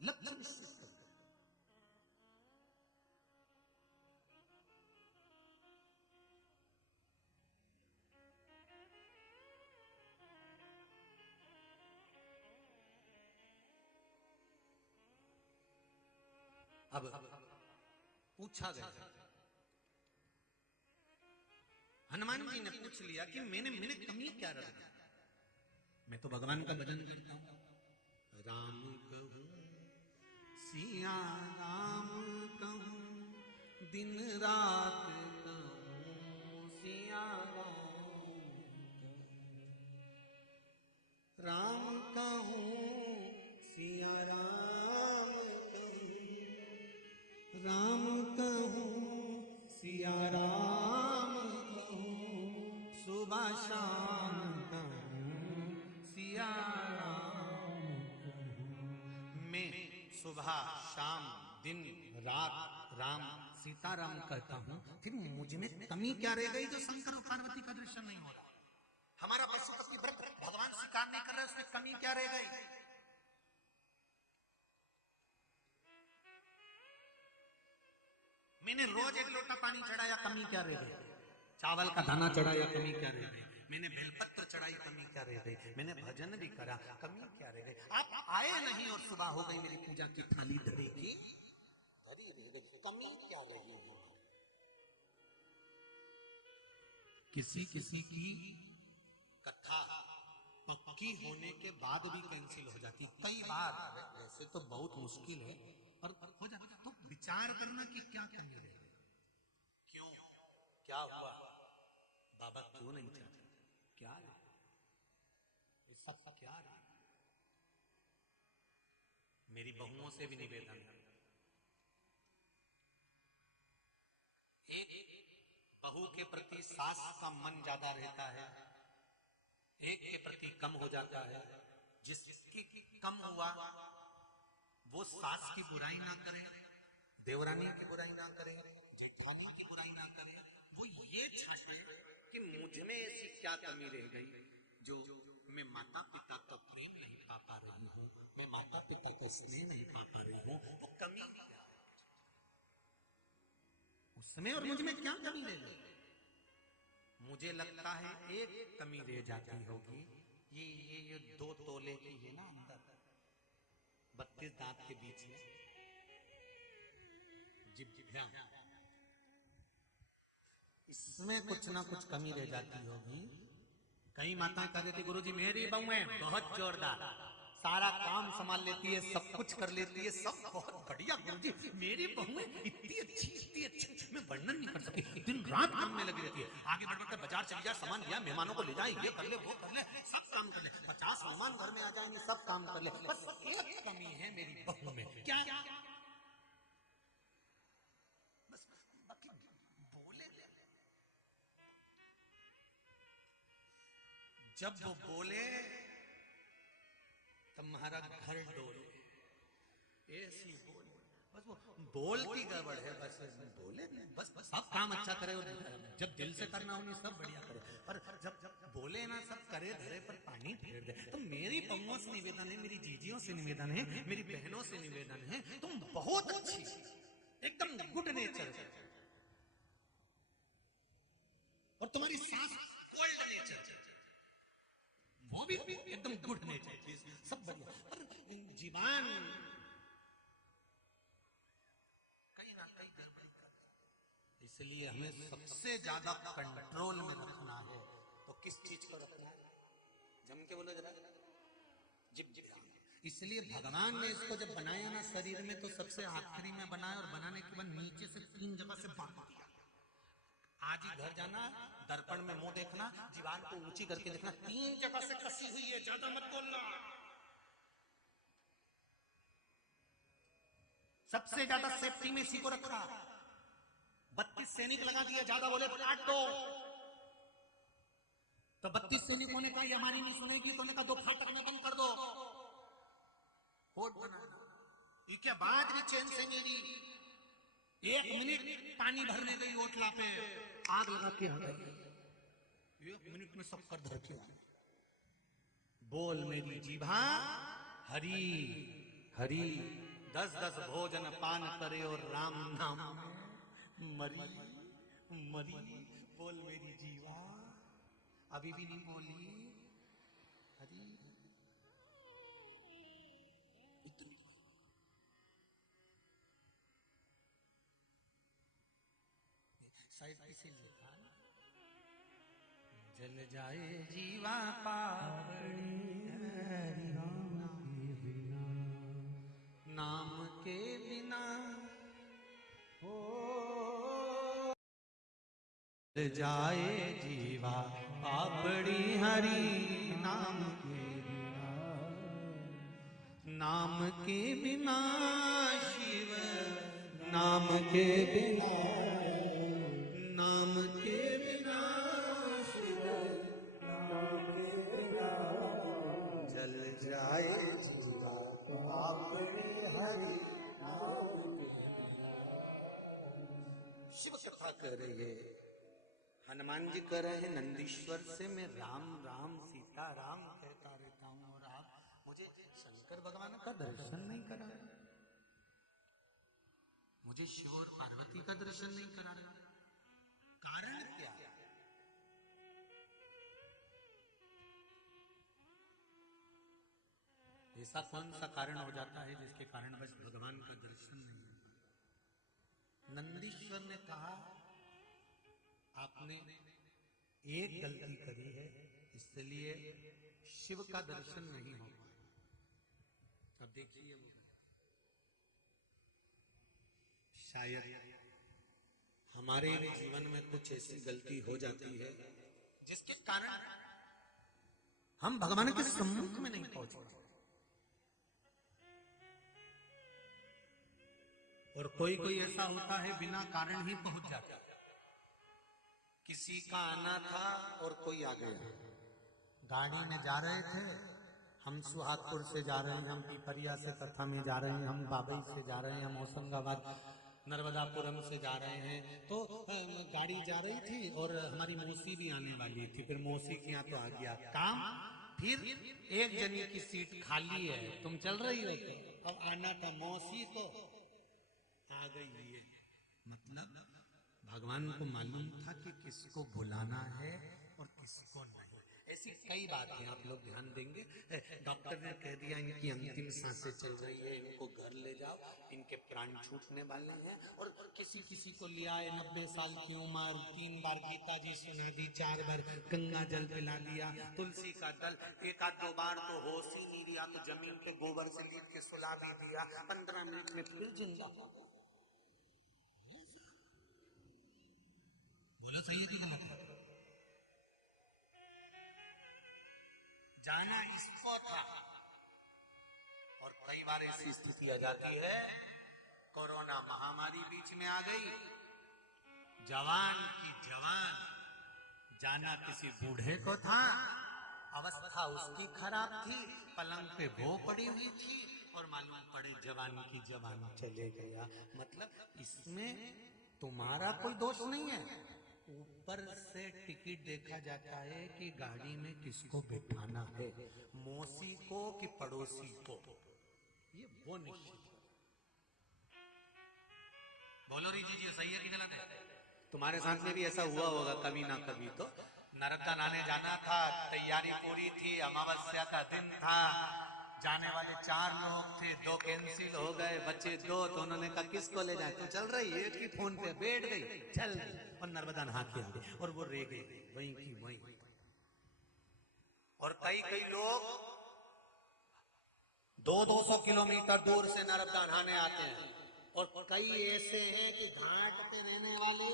लक्ष्य निश्चित है। अब पूछा गया, हनुमान जी ने पूछ लिया कि मैंने कमी क्या रख दी? मैं तो भगवान का भजन करता हूं, राम कहूं सिया राम कहूं, दिन रात कहूं सिया राम कहूं सिया राम कहूं, राम कहूं सिया राम कहूं, सुबह शाम कहूं सिया राम कहूं। मैं सुबह शाम दिन रात राम सीताराम कहता हूं, फिर मुझ में कमी क्या रह गई जो शंकर और पार्वती का दर्शन नहीं हो रहा? हमारा पशुपति व्रत भगवान स्वीकार नहीं कर रहे, उसमें कमी क्या रह गई? मैंने रोज 1 लोटा पानी चढ़ाया, कमी क्या रह गई? चावल का दाना चढ़ाया, कमी क्या रह गई? मैंने बेलपत्र चढ़ाई, कमी क्या रह गई? मैंने भजन भी करा, कमी क्या रह गई? आप आए नहीं और सुबह हो गई मेरी पूजा की थाली धरेगी, धरी रह गई, कमी क्या रही है? किसी किसी की कथा पक्की होने के बाद भी कैंसिल हो जाती कई बार, वैसे तो बहुत मुश्किल है और हो जाता। तो विचार करना कि क्या कमी रह गई, क्यों, क्या हुआ, बाबा क्यों नहीं चाहते, क्या है ये सब, क्या है? मेरी बहुओं से भी निवेदन है, एक बहू के प्रति सास का मन ज्यादा रहता है, एक के प्रति कम हो जाता है। जिसकी कम हुआ वो सास की बुराई ना करें, देवरानी की बुराई ना करें, जेठानी की बुराई ना करें, वो ये चाहते कि मुझ में ऐसी क्या कमी रह गई जो मैं माता पिता का प्रेम नहीं पा रही हूँ, मैं माता पिता का स्नेह नहीं पा रही हूँ, वो कमी क्या है उसमें और मुझ में क्या कमी रह गई? मुझे लगता है एक कमी रह जाती होगी, ये 2 तोले की है ना अंदर 32 दांत के बीच में जिभ्या, इसमें कुछ ना कुछ कमी रह जाती होगी। कई माताएं कह देती गुरुजी मेरी बहू है बहुत जोरदार, सारा काम संभाल लेती है, सब कुछ कर लेती है, सब बहुत बढ़िया गुरुजी, मेरी बहू है इतनी अच्छी मैं वर्णन नहीं कर सकती, दिन रात काम में लगी रहती है, आगे बढ़ बढ़कर बाजार चली जाए, सामान लिया, मेहमानों को ले जाए, ये कर ले वो कर ले, सब काम कर ले, 50 मेहमान घर में आ जाएंगे, सब काम कर ले, बस एक कमी है मेरी बहू में, क्या? बस बाकी बोले, जब वो बोले तुम्हारा घर डोले, ऐसी बोले, बस वो बोलती गड़बड़ है, बस बोले बस सब काम अच्छा करे और जब दिल से करना हो सब बढ़िया करे, पर जब बोले ना सब करे धरे पर पानी फेर दे। तो मेरी बहुओं से निवेदन है, मेरी जीजियों से निवेदन है, मेरी बहनों से निवेदन है, तुम बहुत अच्छी एकदम गुड नेचर और तुम्हारी सास कोल्ड नेचर, वो भी एकदम गुड नेचर, सब बढ़िया, पर जीवान कहीं ना कहीं गड़बड़ी कर, इसलिए हमें सबसे ज्यादा कंट्रोल में रखना है। तो किस चीज को रखना है? जम के बोलो जरा, जिभ। इसलिए भगवान ने इसको जब बनाया ना शरीर में, तो सबसे आखिरी में बनाया और बनाने के बाद नीचे से 3 जगह से बांध दिया। आज ही घर जाना, दर्पण में मुंह देखना, जीवान को ऊंची करके देखना, 3 जगह से कसी हुई है, ज्यादा मत बोलना। सबसे ज्यादा सेफ्टी में इसी को रखा, 32 सैनिक लगा दिया, ज्यादा बोले तो काट दो। तो 32 सैनिकों ने कहा हमारी नहीं सुनेगी, तो ने कहा 2 फाटक में बंद कर दो, कोट बना दो। ये क्या बात रे चैन से मेरी, 1 मिनट पानी भरने गई ओटला पे, आग लगा के आ गई, 1 मिनट में सब कर धर के बोल मेरी जीभा हरी हरी, 10 भोजन पान करे और राम नाम मरी मरी, बोल मेरी जीवा, अभी भी नहीं बोली हरी, इतनी शायद इसीलिए जल जाए जीवा पावड़ी नाम के बिना हो, जल जाए जीवा पापड़ी हरि नाम के बिना, नाम के बिना शिव, नाम के बिना, नाम के बिना शिव, नाम के बिना जल जाए जीवा पापड़ी हरि नाम के बिना। शिव कथा कर रही है, हनुमान जी कह रहे हैं नंदीश्वर से मैं राम राम सीता राम कहता रहता हूं, और आप मुझे शंकर भगवान का दर्शन नहीं करा रहे, मुझे शिव और पार्वती का दर्शन नहीं करा रहे, कारण क्या? ऐसा कौन सा कारण हो जाता है जिसके कारण बस भगवान का दर्शन नहीं होता? नंदीश्वर ने कहा आपने एक गलती करी है, इसलिए शिव का दर्शन नहीं हो पाया। अब देखिए, शायद हमारे जीवन में कुछ ऐसी गलती हो जाती है जिसके कारण हम भगवान के सम्मुख में नहीं पहुंच पाते, और कोई कोई ऐसा होता है बिना कारण ही पहुंच जाता है। किसी का आना था और कोई आ गया, गाड़ी में जा रहे थे, हम सुहागपुर से जा रहे हैं, हम पीपरिया से कथा में जा रहे हैं, हम बाबई से जा रहे हैं, हम होशंगाबाद नर्मदापुरम से जा रहे हैं। तो गाड़ी जा रही थी और हमारी मौसी भी आने वाली थी। फिर मौसी के यहाँ तो आ गया काम, फिर एक जनी की सीट खाली है, तुम चल रही हो तो अब आना था, मौसी को आ गई ये। मतलब भगवान को मालूम था कि किसको बुलाना है और किसको नहीं। ऐसी कई बातें आप लोग ध्यान देंगे। डॉक्टर ने कह दिया इनकी अंतिम सांसें चल रही है, इनको घर ले जाओ, इनके प्राण छूटने वाले हैं। और किसी किसी को ले आए 90 साल की उम्र, 3 बार गीता जी सुना दी, 4 बार गंगा जल पिला दिया, तुलसी का दल, एक आध 2 बार तो होश ही नहीं दिया, तो जमीन पे गोबर से लीप के सुला भी दिया, 15 मिनट में फिर जिंदा हो गया। बोला सही है कि गलत है? जाना इसको था। और कई बार ऐसी स्थिति आ जाती है, कोरोना महामारी बीच में आ गई, जवान की जवान, जाना किसी बूढ़े को था, अवस्था उसकी खराब थी, पलंग पे वो पड़ी हुई थी और मालूम पड़े जवान की जवान चले गया। मतलब इसमें तुम्हारा कोई दोष नहीं है, ऊपर से टिकट देखा जाता है कि गाड़ी में किसको बिठाना है, मौसी को कि पड़ोसी को, ये वो निश्चित है। बोलो रीजी जी, सही है कि गलत है? तुम्हारे साथ में भी ऐसा हुआ होगा कभी ना कभी। तो नर्मदा नहाने जाना था, तैयारी पूरी थी, अमावस्या का दिन था, जाने वाले 4 लोग थे, 2 कैंसिल हो गए, बच्चे 2, तो उन्होंने कहा किसको ले जाए, तू चल रही है कि फोन पे बैठ गई, चल गई और नर्मदा नहा के आ गई और वो रह गई वहीं की वहीं। और कई लोग 200 किलोमीटर दूर से नर्मदा नहाने आते हैं, और कई ऐसे हैं कि घाट पे रहने वाले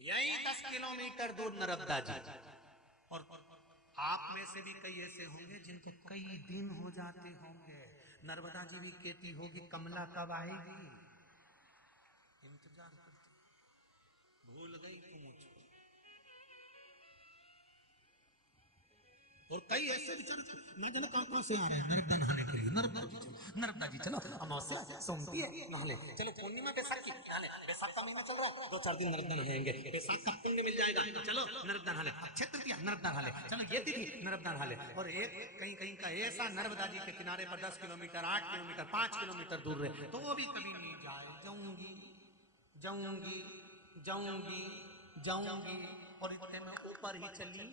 यही 10 किलोमीटर दूर नर्मदा जी। और आप में से भी कई ऐसे होंगे जिनको कई दिन हो जाते होंगे। नर्मदा जी भी कहती होगी कमला कब आएगी, इंतजार करते, भूल गई तू मुझको। और कई ऐसे विचार मैं जाने कहां से आ रहे हैं नर्मदा नहाने के लिए, नर्मदा जी चलो, अमावस्या सोमती है नहाने, चलो पूर्णिमा बैसाखी नहाने, बैसाख का महीना चल रहा है, 2-4 दिन नर्मदा नहाएंगे, बैसाख का पुण्य मिल जाएगा, चलो नर्मदा नहा ले, अक्षय तृतीया नर्मदा नहा ले, चलो ये तिथि नर्मदा नहा ले। और एक कहीं का ऐसा नर्मदा जी के किनारे पर 10 किलोमीटर 8 किलोमीटर 5 किलोमीटर दूर रहे, तो वो भी कभी नहीं जाए, जाऊंगी जाऊंगी जाऊंगी जाऊंगी, और इतने में ऊपर ही चली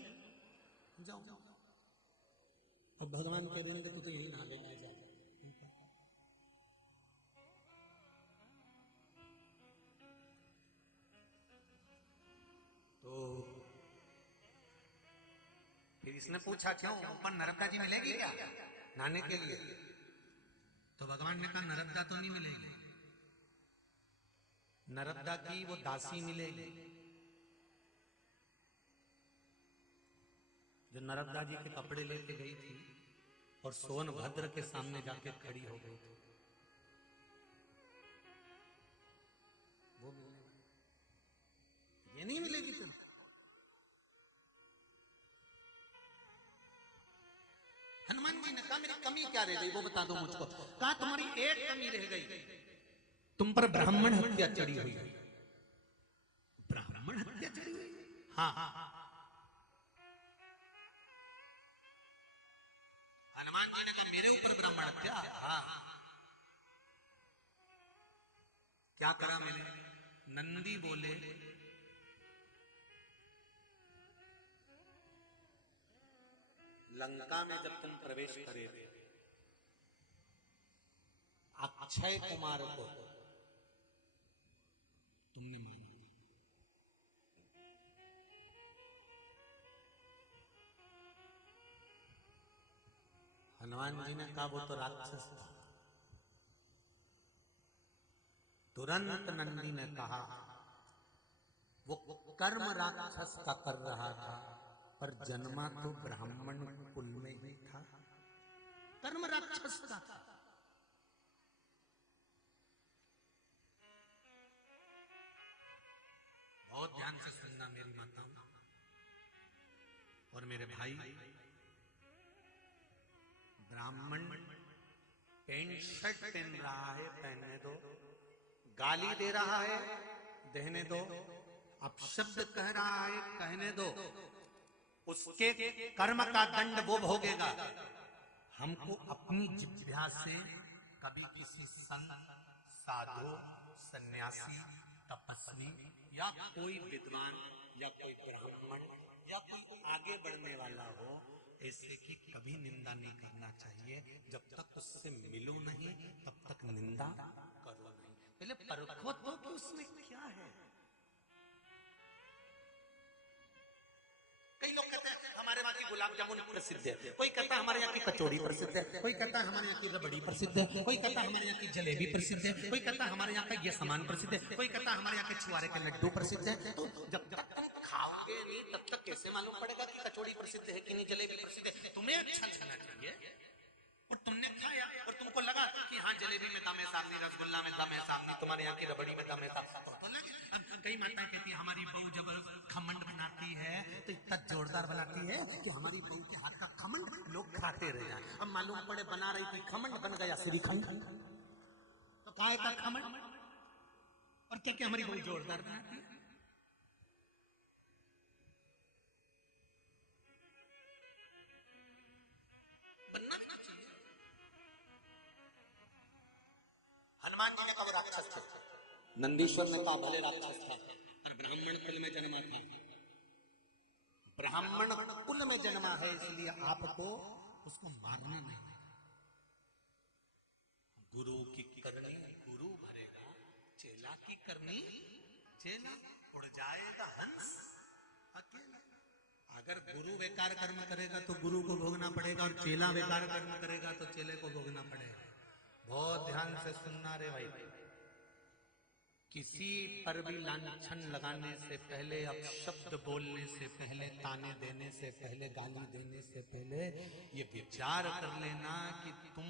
जाऊंगी। और भगवान करेंगे तो यही नहा लेने जाए। तो फिर इसने पूछा क्यों ऊपर नर्मदा जी मिलेगी क्या नहाने के लिए? तो भगवान ने कहा नर्मदा तो नहीं मिलेगी, नर्मदा की वो दासी मिलेगी जो नर्मदा जी के कपड़े लेके गई थी और सोनभद्र के सामने जाके खड़ी हो गई थी, वो मिलेगी, ये नहीं मिलेगी तुम। हनुमान जी ने कहा मेरी कमी क्या रह गई वो बता दो मुझको। कहा तुम्हारी एक कमी रह गई, तुम पर ब्राह्मण हत्या चढ़ी हुई है। ब्राह्मण हत्या चढ़ी हुई? हाँ। हनुमान जी ने कहा मेरे ऊपर ब्राह्मण हत्या? हाँ। क्या करा मैंने? नंदी बोले लंका में जब तुम प्रवेश करे अक्षय कुमार को तुमने मारा। हनुमान जी ने कहा वो तो राक्षस था। तुरंत नंदी ने कहा वो कर्म राक्षस का कर रहा था पर जन्मा तो ब्राह्मण कुल में ही था, कर्म राक्षस का था। बहुत ध्यान से सुनना मेरी माताओं और मेरे भाई। ब्राह्मण पैंट शर्ट पहन रहा है, पहनने दो। गाली दे रहा है, देने दो। अपशब्द कह रहा है, कहने दो। उसके कर्म का दंड वो भोगेगा। हमको अपनी जिह्वा से कभी किसी संत, साधु, सन्यासी, तपस्वी या कोई विद्वान या कोई ब्राह्मण या कोई आगे बढ़ने वाला हो, ऐसे की कभी निंदा नहीं करना चाहिए। जब तक उससे मिलो नहीं तब तक निंदा करो नहीं। पहले परखो तो कि उसमें क्या है। कई लोग कहते हैं हमारे वहां की गुलाब जामुन प्रसिद्ध है, कोई कहता है हमारे यहाँ की कचौड़ी प्रसिद्ध है, कोई कहता है हमारे यहाँ की रबड़ी प्रसिद्ध है, कोई कहता है हमारे यहाँ की जलेबी प्रसिद्ध है, कोई कहता है हमारे यहाँ का ये सामान प्रसिद्ध है, कोई कहता है हमारे यहाँ के छुआरे के लड्डू प्रसिद्ध है। तो जब तक तुम खाओगे नहीं तब तक कैसे मालूम पड़ेगा कि कचौड़ी प्रसिद्ध है कि नहीं, जलेबी प्रसिद्ध है। तुम्हें अच्छा लगना चाहिए और तुमने खाया और तुमको लगा कि हाँ जलेबी में दम है सामने, रसगुल्ला में दम है सामने, तुम्हारे यहाँ की रबड़ी में दम है सामने, तो लगे। अब कई माताएं कहती है हमारी बहू जब खमंड बनाती है तो इतना जोरदार बनाती है कि हमारी बहू के हाथ का खमंड लोग खाते रह जाए। अब मालूम पड़े बना रही थी खमंड, बन गया श्रीखंड, तो काय का खमंड। और क्या क्या हमारी बहू जोरदार बनाती है। बनना भी चाहिए। हनुमान जी ने कहा राक्षस थे, नंदीश्वर ने कहा भले राक्षस था, और ब्राह्मण कुल में जन्मा था। ब्राह्मण कुल में जन्मा है इसलिए आपको उसको मारना नहीं। गुरु की करनी गुरु भरेगा, चेला की करनी चेला। उड़ जाएगा हंस अकेला। अगर गुरु बेकार कर्म करेगा तो गुरु को भोगना पड़ेगा, और चेला बेकार कर्म करेगा तो चेले को भोगना पड़ेगा। बहुत ध्यान से सुनना रे भाई। किसी पर भी लांछन लगाने से पहले, अपशब्द बोलने से पहले, ताने देने से पहले, गाली देने से पहले ये विचार कर लेना कि तुम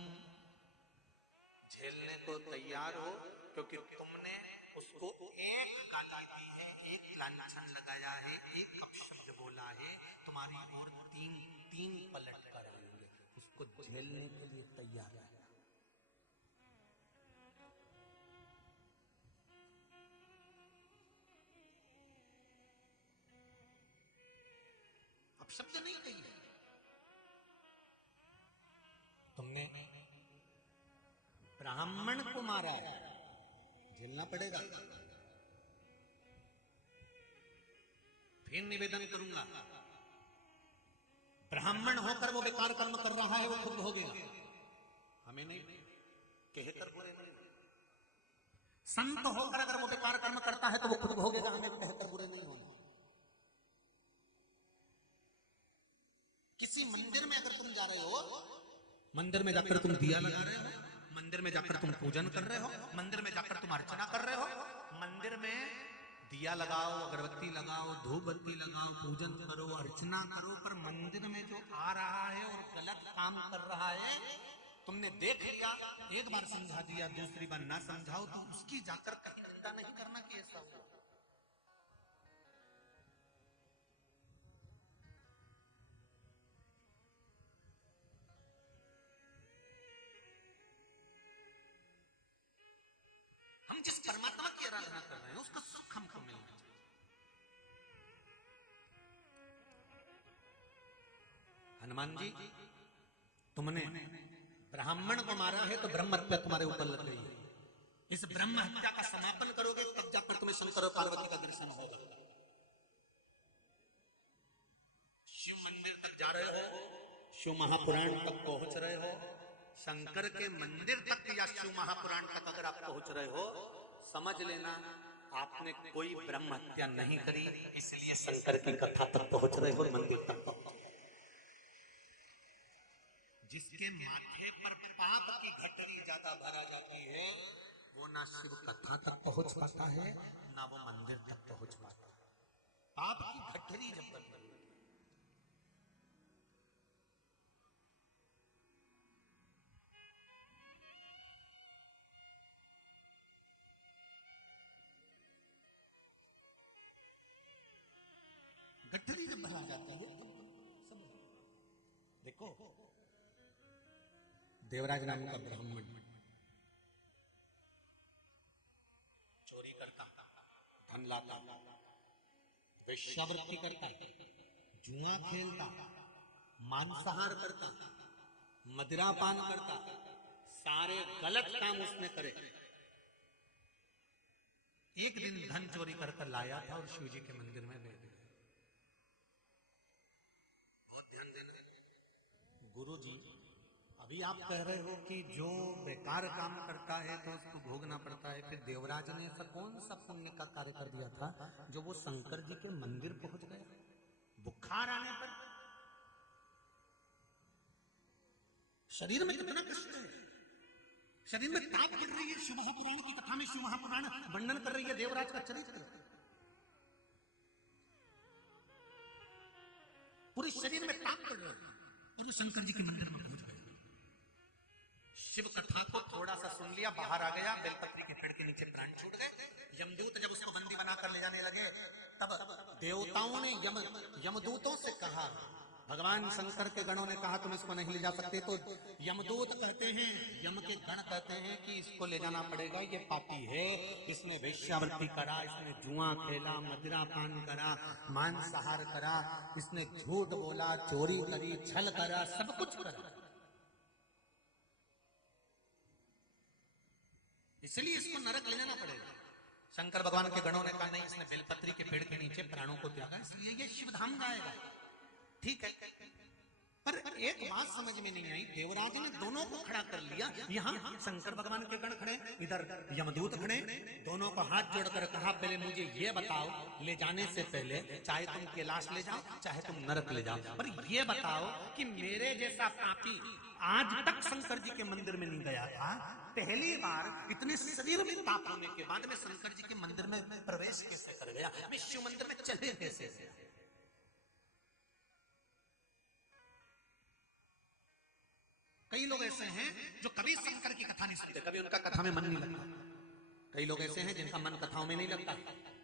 झेलने को तैयार हो, क्योंकि तुमने उसको एक गाली दी है, एक लांछन लगाया है, एक अपशब्द बोला है, तुम्हारी ओर तीन पलट कर आएंगे। उसको झेलने के लिए तैयार है। अपशब्द नहीं कही है तुमने, ब्राह्मण को मारा है, झेलना पड़ेगा। फिर निवेदन करूंगा, ब्राह्मण होकर वो बेकार कर्म कर रहा है, वो खुद भोगेगा, हमें नहीं कहकर बुरे नहीं। संत होकर अगर वो बेकार कर्म करता है तो वो खुद भोगेगा, हमें कहकर बुरे नहीं होना। किसी मंदिर में अगर तुम जा रहे हो, मंदिर में जाकर तुम दिया लगा रहे हो, मंदिर में जाकर तुम पूजन कर रहे हो, मंदिर में जाकर तुम अर्चना कर रहे हो, मंदिर में दिया लगाओ, अगरबत्ती लगाओ, धूप बत्ती लगाओ, पूजन करो, अर्चना करो, पर मंदिर में जो आ रहा है और गलत काम कर रहा है, तुमने देख लिया, एक बार समझा दिया, दूसरी बार ना समझाओ, तो उसकी जाकर कहीं निंदा नहीं करना कि ऐसा हुआ। हम जिस परमात्मा की आराधना कर रहे हैं उसका सुख हमको मिलना चाहिए। हनुमान जी, तुमने ब्राह्मण को मारा है तो ब्रह्म हत्या तुम्हारे ऊपर लग गई है। इस ब्रह्म हत्या का समापन करोगे तब जाकर तुम्हें शंकर और पार्वती का दर्शन होगा। शिव मंदिर तक जा रहे हो, शिव महापुराण तक पहुंच रहे हो, शंकर के मंदिर तक या शिव महापुराण तक अगर आप पहुंच रहे हो, समझ लेना आपने कोई ब्रह्म हत्या नहीं करी, इसलिए शंकर की कथा तक पहुंच रहे हो, मंदिर तक पहुंच रहे हो। जिसके माथे पर पाप की गठरी ज्यादा भरा जाती है, वो ना शिव कथा तक पहुंच पाता है, ना वो मंदिर तक पहुंच पाता है। पाप की गठरी जब बन गई, गठरी जब भरा जाती है तो सब देखो, देवराज नाम का ब्राह्मण चोरी करता, धन लाता, वेश्यावृत्ति करता, जुआ खेलता, मांसाहार करता, मदिरापान करता, सारे गलत काम उसने करे। एक दिन धन चोरी कर लाया था और शिव जी के मंदिर में ले गया। बहुत ध्यान देना गुरु जी, अभी आप कह रहे हो कि जो बेकार काम करता है तो उसको भोगना पड़ता है, फिर देवराज ने ऐसा कौन सा पुण्य का कार्य कर दिया था जो वो शंकर जी के मंदिर पहुंच गया? बुखार आने पर शरीर में कितना कष्ट है, शरीर में ताप गिर रही है। शिव महापुराण की कथा में शिव महापुराण वर्णन कर रही है देवराज का चरित्र। पूरे शरीर में ताप पड़ रहा है और वो शंकर जी के मंदिर में पहुंच गए। शिव कथा को थोड़ा सा सुन लिया, बाहर आ गया, बेलपत्री के पेड़ के नीचे प्राण छूट गए। यमदूत जब उसको बंदी बनाकर ले जाने लगे तब देवताओं ने यमदूतों से कहा, भगवान शंकर के गणों ने कहा तुम इसको नहीं ले जा सकते, तो यमदूत कहते हैं, यम के गण कहते हैं कि इसको ले जाना पड़ेगा, ये पापी है, इसने वेश्यावृत्ति करा, इसने जुआ खेला, मदिरा पान करा, मांसाहार करा, इसने झूठ बोला, चोरी करी, छल करा, सब कुछ करा, इसलिए इसको नरक ले जाना पड़ेगा। शंकर भगवान के गणों ने कहा नहीं, इसने बेलपत्री के पेड़ के नीचे प्राणों को त्यागा, इसलिए ये शिवधाम जाएगा। ठीक है, पर एक बात समझ में नहीं आई, देवराज ने दोनों को खड़ा कर लिया। यहाँ शंकर भगवान के गण खड़े, इधर यमदूत खड़े, दोनों को हाथ जोड़कर कहा पहले मुझे ये बताओ, ले जाने से पहले चाहे तुम कैलाश ले जाओ चाहे तुम नरक ले जाओ, पर ये बताओ कि मेरे जैसा पापी आज तक शंकर जी के मंदिर में नहीं गया था, पहली बार इतने शरीर में ताप होने के बाद में शंकर जी के मंदिर में प्रवेश कैसे कर गया, मैं शिव मंदिर में चले कैसे गया? कई लोग ऐसे हैं जो कभी शंकर की कथा नहीं सुनते, कभी उनका कथा में मन नहीं लगता। कई लोग ऐसे हैं जिनका मन कथाओं में नहीं लगता,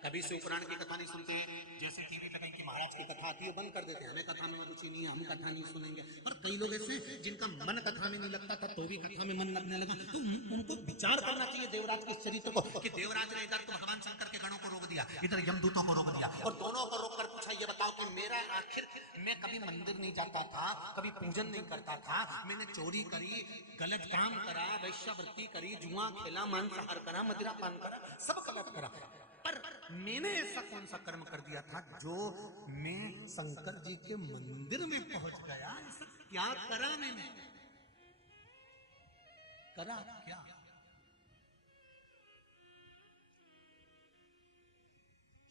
कभी शिव पुराण की कथा नहीं सुनते हैं, जैसे टीवी पे कहीं की महाराज की कथा आती है बंद कर देते हैं, हमें कथा में रुचि नहीं है, हम कथा नहीं सुनेंगे। और कई लोग ऐसे जिनका मन कथा में नहीं लगता था तो भी कथा में मन लगने लगा। तो उनको विचार करना चाहिए देवराज के चरित्र को कि देवराज ने इधर तो भगवान शंकर के गणों को रोक दिया, इधर यमदूतों को रोक दिया, और दोनों को रोक कर पूछा ये बताओ कि मेरा आखिर, मैं कभी मंदिर नहीं जाता था, कभी पूजन नहीं करता था, मैंने चोरी करी, गलत काम करा, वैश्यावृत्ति करी, जुआ खेला, मांसाहार करा, मदिरा पान करा, सब गलत करा, पर मैंने ऐसा कौन सा कर्म कर दिया था जो मैं शंकर जी के मंदिर में पहुंच गया? ऐसा क्या करा मैंने? करा क्या?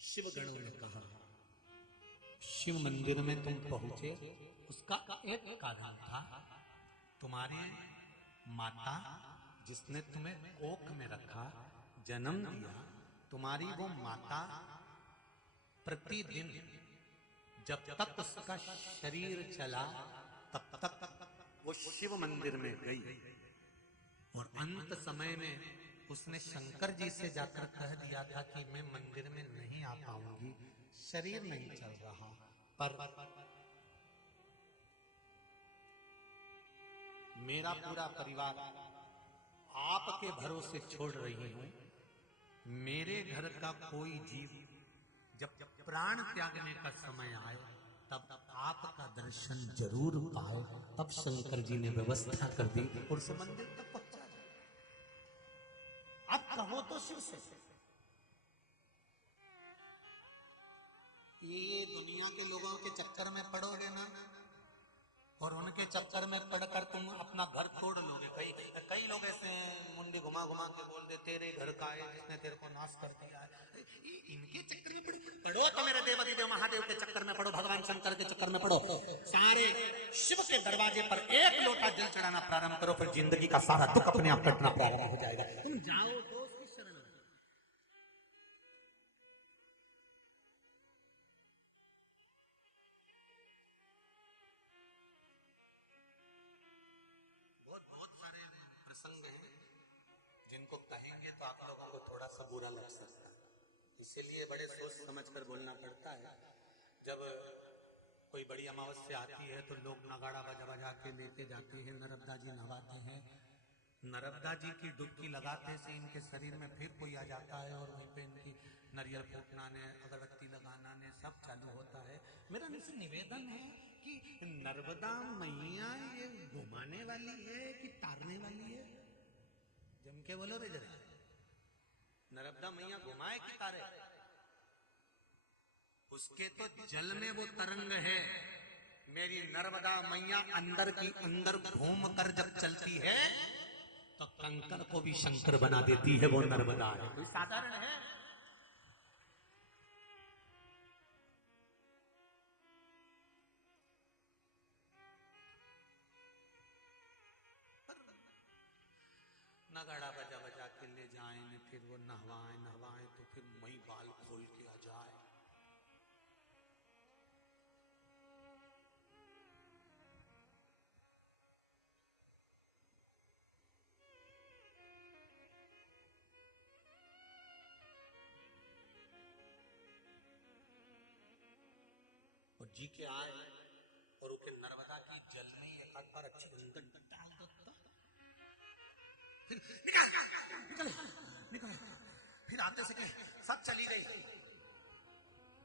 शिव गणों ने कहा शिव मंदिर में तुम पहुंचे, उसका एक कारण था, तुम्हारी माता जिसने तुम्हें कोख में रखा, जन्म दिया, तुम्हारी वो माता प्रतिदिन जब तक उसका शरीर चला तब तक वो शिव मंदिर में गई, और अंत समय में उसने शंकर जी से जाकर कह दिया था कि मैं मंदिर में नहीं आ पाऊंगी, शरीर नहीं चल रहा, पर मेरा पूरा परिवार आपके भरोसे छोड़ रही हूं, मेरे घर का कोई जीव जब प्राण त्यागने का समय आए तब आपका दर्शन जरूर पाए। तब शंकर जी ने व्यवस्था कर दी और उस मंदिर तक पहुंचा। अब कहो तो शिव से, ये दुनिया के लोगों के चक्कर में पड़ोगे ना, और उनके चक्कर में पड़कर तुम अपना घर तोड़ लोगे। कई लोग ऐसे मुंडी घुमा घुमा के बोल दे तेरे घर का है जिसने तेरे को नाश कर दिया है, इनके चक्कर में पड़ो तो मेरे देवादिदेव महादेव के चक्कर में पड़ो, भगवान शंकर के चक्कर में पड़ो, सारे शिव के दरवाजे पर एक लोटा जल चढ़ाना प्रारंभ करो, फिर जिंदगी का सारा दुख अपने आप कटना प्रारंभ हो जाएगा। तुम जाओ तो उसकी शरण में। बहुत सारे प्रसंग हैं जिनको कहेंगे तो आप लोगों को थोड़ा सा बुरा लग सकता है, इसीलिए बड़े सोच समझ कर बोलना पड़ता है। जब कोई बड़ी अमावस्या आती है तो लोग नगाड़ा बजा बजा के लेके जाते हैं, नर्मदा जी नहवाते हैं। नर्मदा जी की डुबकी लगाते से इनके शरीर में फिर कोई आ जाता है और वहीं पे इनकी नारियल फूटना ने, अगरबत्ती लगाना ने सब चालू होता है। मेरा इनसे निवेदन है कि नर्मदा मैया ये घुमाने वाली है कि तारने वाली है? जम के बोलो रे जरा, नर्मदा मैया घुमाए कि तारे? उसके तो जल में वो तरंग है। मेरी नर्मदा मैया अंदर की अंदर घूम कर जब चलती है तो कंकर को भी शंकर बना देती है। वो नर्मदा है, कोई साधारण है? नगाड़ा बजा बजा के ले जाए, फिर वो नहवाए नहवाए तो फिर मई बाल खोल के आ जाए। और जी के आए और उनके नर्मदा की जल में एक आध बार अच्छी गंगा डाल देता, निकल निकल निकल, फिर आते से सब चली गई,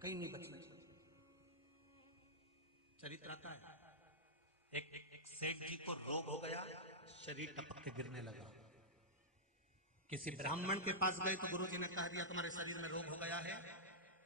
कहीं नहीं बचना। चरित्र आता है, एक सेठ जी को रोग हो गया, शरीर टपक के गिरने लगा। किसी ब्राह्मण के पास गए तो गुरुजी ने कह दिया तुम्हारे शरीर में रोग हो गया है,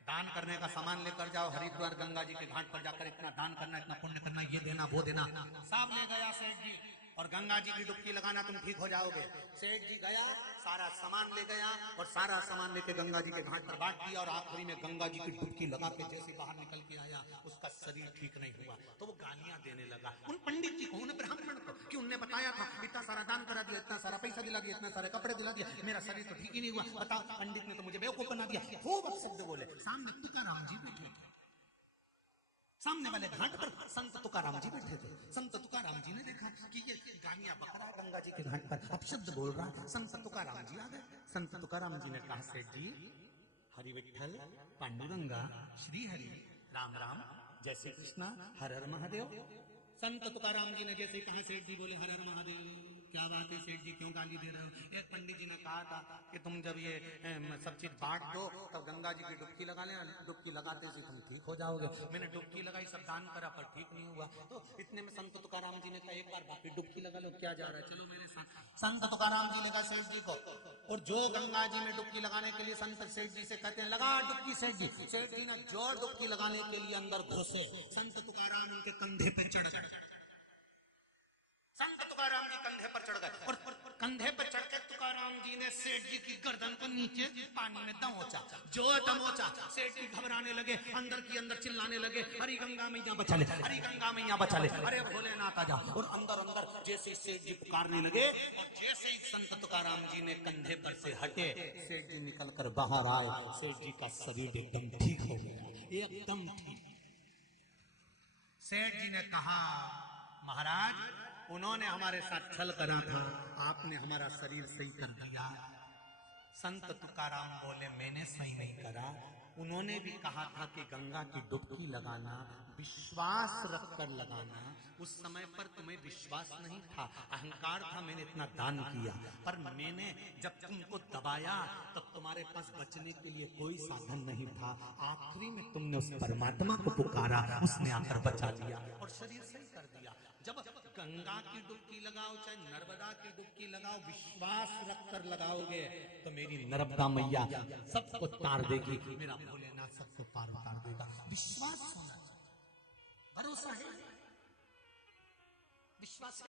दान करने का सामान लेकर जाओ, हरिद्वार गंगा जी के घाट पर जाकर इतना दान करना, इतना पुण्य करना, ये देना वो देना। सब ले गया सेठ जी, और गंगा जी की डुबकी लगाना तुम ठीक हो जाओगे। सेठ जी गया, सारा सामान ले गया और सारा सामान लेके गंगा जी के घाट पर बांट दिया, और आखिरी में गंगा जी की डुबकी लगा के जैसे बाहर निकल के आया, उसका शरीर ठीक नहीं हुआ तो वो गालियां देने लगा उन पंडित जी को, उन ब्राह्मण को, कि उनने बताया था इतना सारा दान करा दिया, इतना सारा पैसा दिला दिया, इतने सारे कपड़े दिला दिया, मेरा शरीर तो ठीक ही नहीं हुआ, बताओ पंडित ने तो मुझे बेवकूफ बना दिया। खूब शब्द बोले। सामने तुकाराम जी बैठे थे, सामने वाले घाट पर संत तुकाराम जी बैठे थे। संत तुकाराम जी ने देखा कि ये गानिया बकरा है गंगा जी के घाट पर, अपशब्द बोल रहा है। संत तुकाराम जी आ गए। संत तुकाराम जी ने कहा सेठ जी, हरि विठ्ठल पांडुरंगा श्री हरि राम राम, जय श्री कृष्णा, हर हर महादेव। संत तुकाराम जी ने जैसे कहा सेठ जी बोले हर हर महादेव। क्या बात है सेठ जी, क्यों गाली दे रहे हो? एक पंडित जी ने कहा था कि तुम जब ये सब चीज बांट दो तब गंगा जी की डुबकी लगा लेना, डुबकी लगाते से तुम ठीक हो जाओगे। मैंने डुबकी लगाई, सब दान करा, पर ठीक नहीं हुआ। तो इतने में संत तुकाराम जी ने कहा एक बार बाकी डुबकी लगा लो, क्या जा रहा है, चलो मेरे साथ। संत तुकाराम जी लगा सेठ जी को, और जो गंगा जी में डुबकी लगाने के लिए संत सेठ जी से कहते हैं लगा डुबकी सेठ जी, सेठ जी ने जोर डुबकी लगाने के लिए अंदर घुसे, संत तुकाराम उनके कंधे पे चढ़ गए। संत तुकाराम जी कंधे पर चढ़ गए, और कंधे पर चढ़ के तुकाराम जी ने सेठ जी की गर्दन को नीचे पानी में दमोचा। जो दमोचा, सेठ जी घबराने लगे, अंदर की अंदर चिल्लाने लगे, हरी गंगा मैया बचा ले, हरी गंगा मैया बचा ले, अरे भोलेनाथ आजा। और अंदर अंदर जैसे सेठ जी पुकारने लगे, और जैसे ही संत तुकाराम जी ने कंधे पर से हटे, सेठ जी निकल कर बाहर आए। सेठ जी का शरीर एकदम ठीक हो गया, एकदम ठीक। सेठ जी ने कहा महाराज, उन्होंने हमारे साथ छल करा था, आपने हमारा शरीर सही कर दिया। संत तुकाराम बोले मैंने सही नहीं करा, उन्होंने भी कहा था कि गंगा की डुबकी लगाना, विश्वास रखकर लगाना। उस समय पर तुम्हें विश्वास नहीं था, अहंकार था, मैंने इतना दान किया, पर मैंने जब तुमको दबाया तब तुम्हारे पास बचने के लिए कोई साधन नहीं था। आखिरी में तुमने उस परमात्मा को पुकारा, उसने आकर बचा लिया और शरीर सही कर दिया। जब गंगा की डुबकी लगाओ चाहे नर्मदा की डुबकी लगाओ, विश्वास रखकर लगाओगे तो मेरी नर्मदा मैया सबको तार देगी, मेरा भोलेनाथ सबको पार उतार देगा। विश्वास होना चाहिए, भरोसा है, विश्वास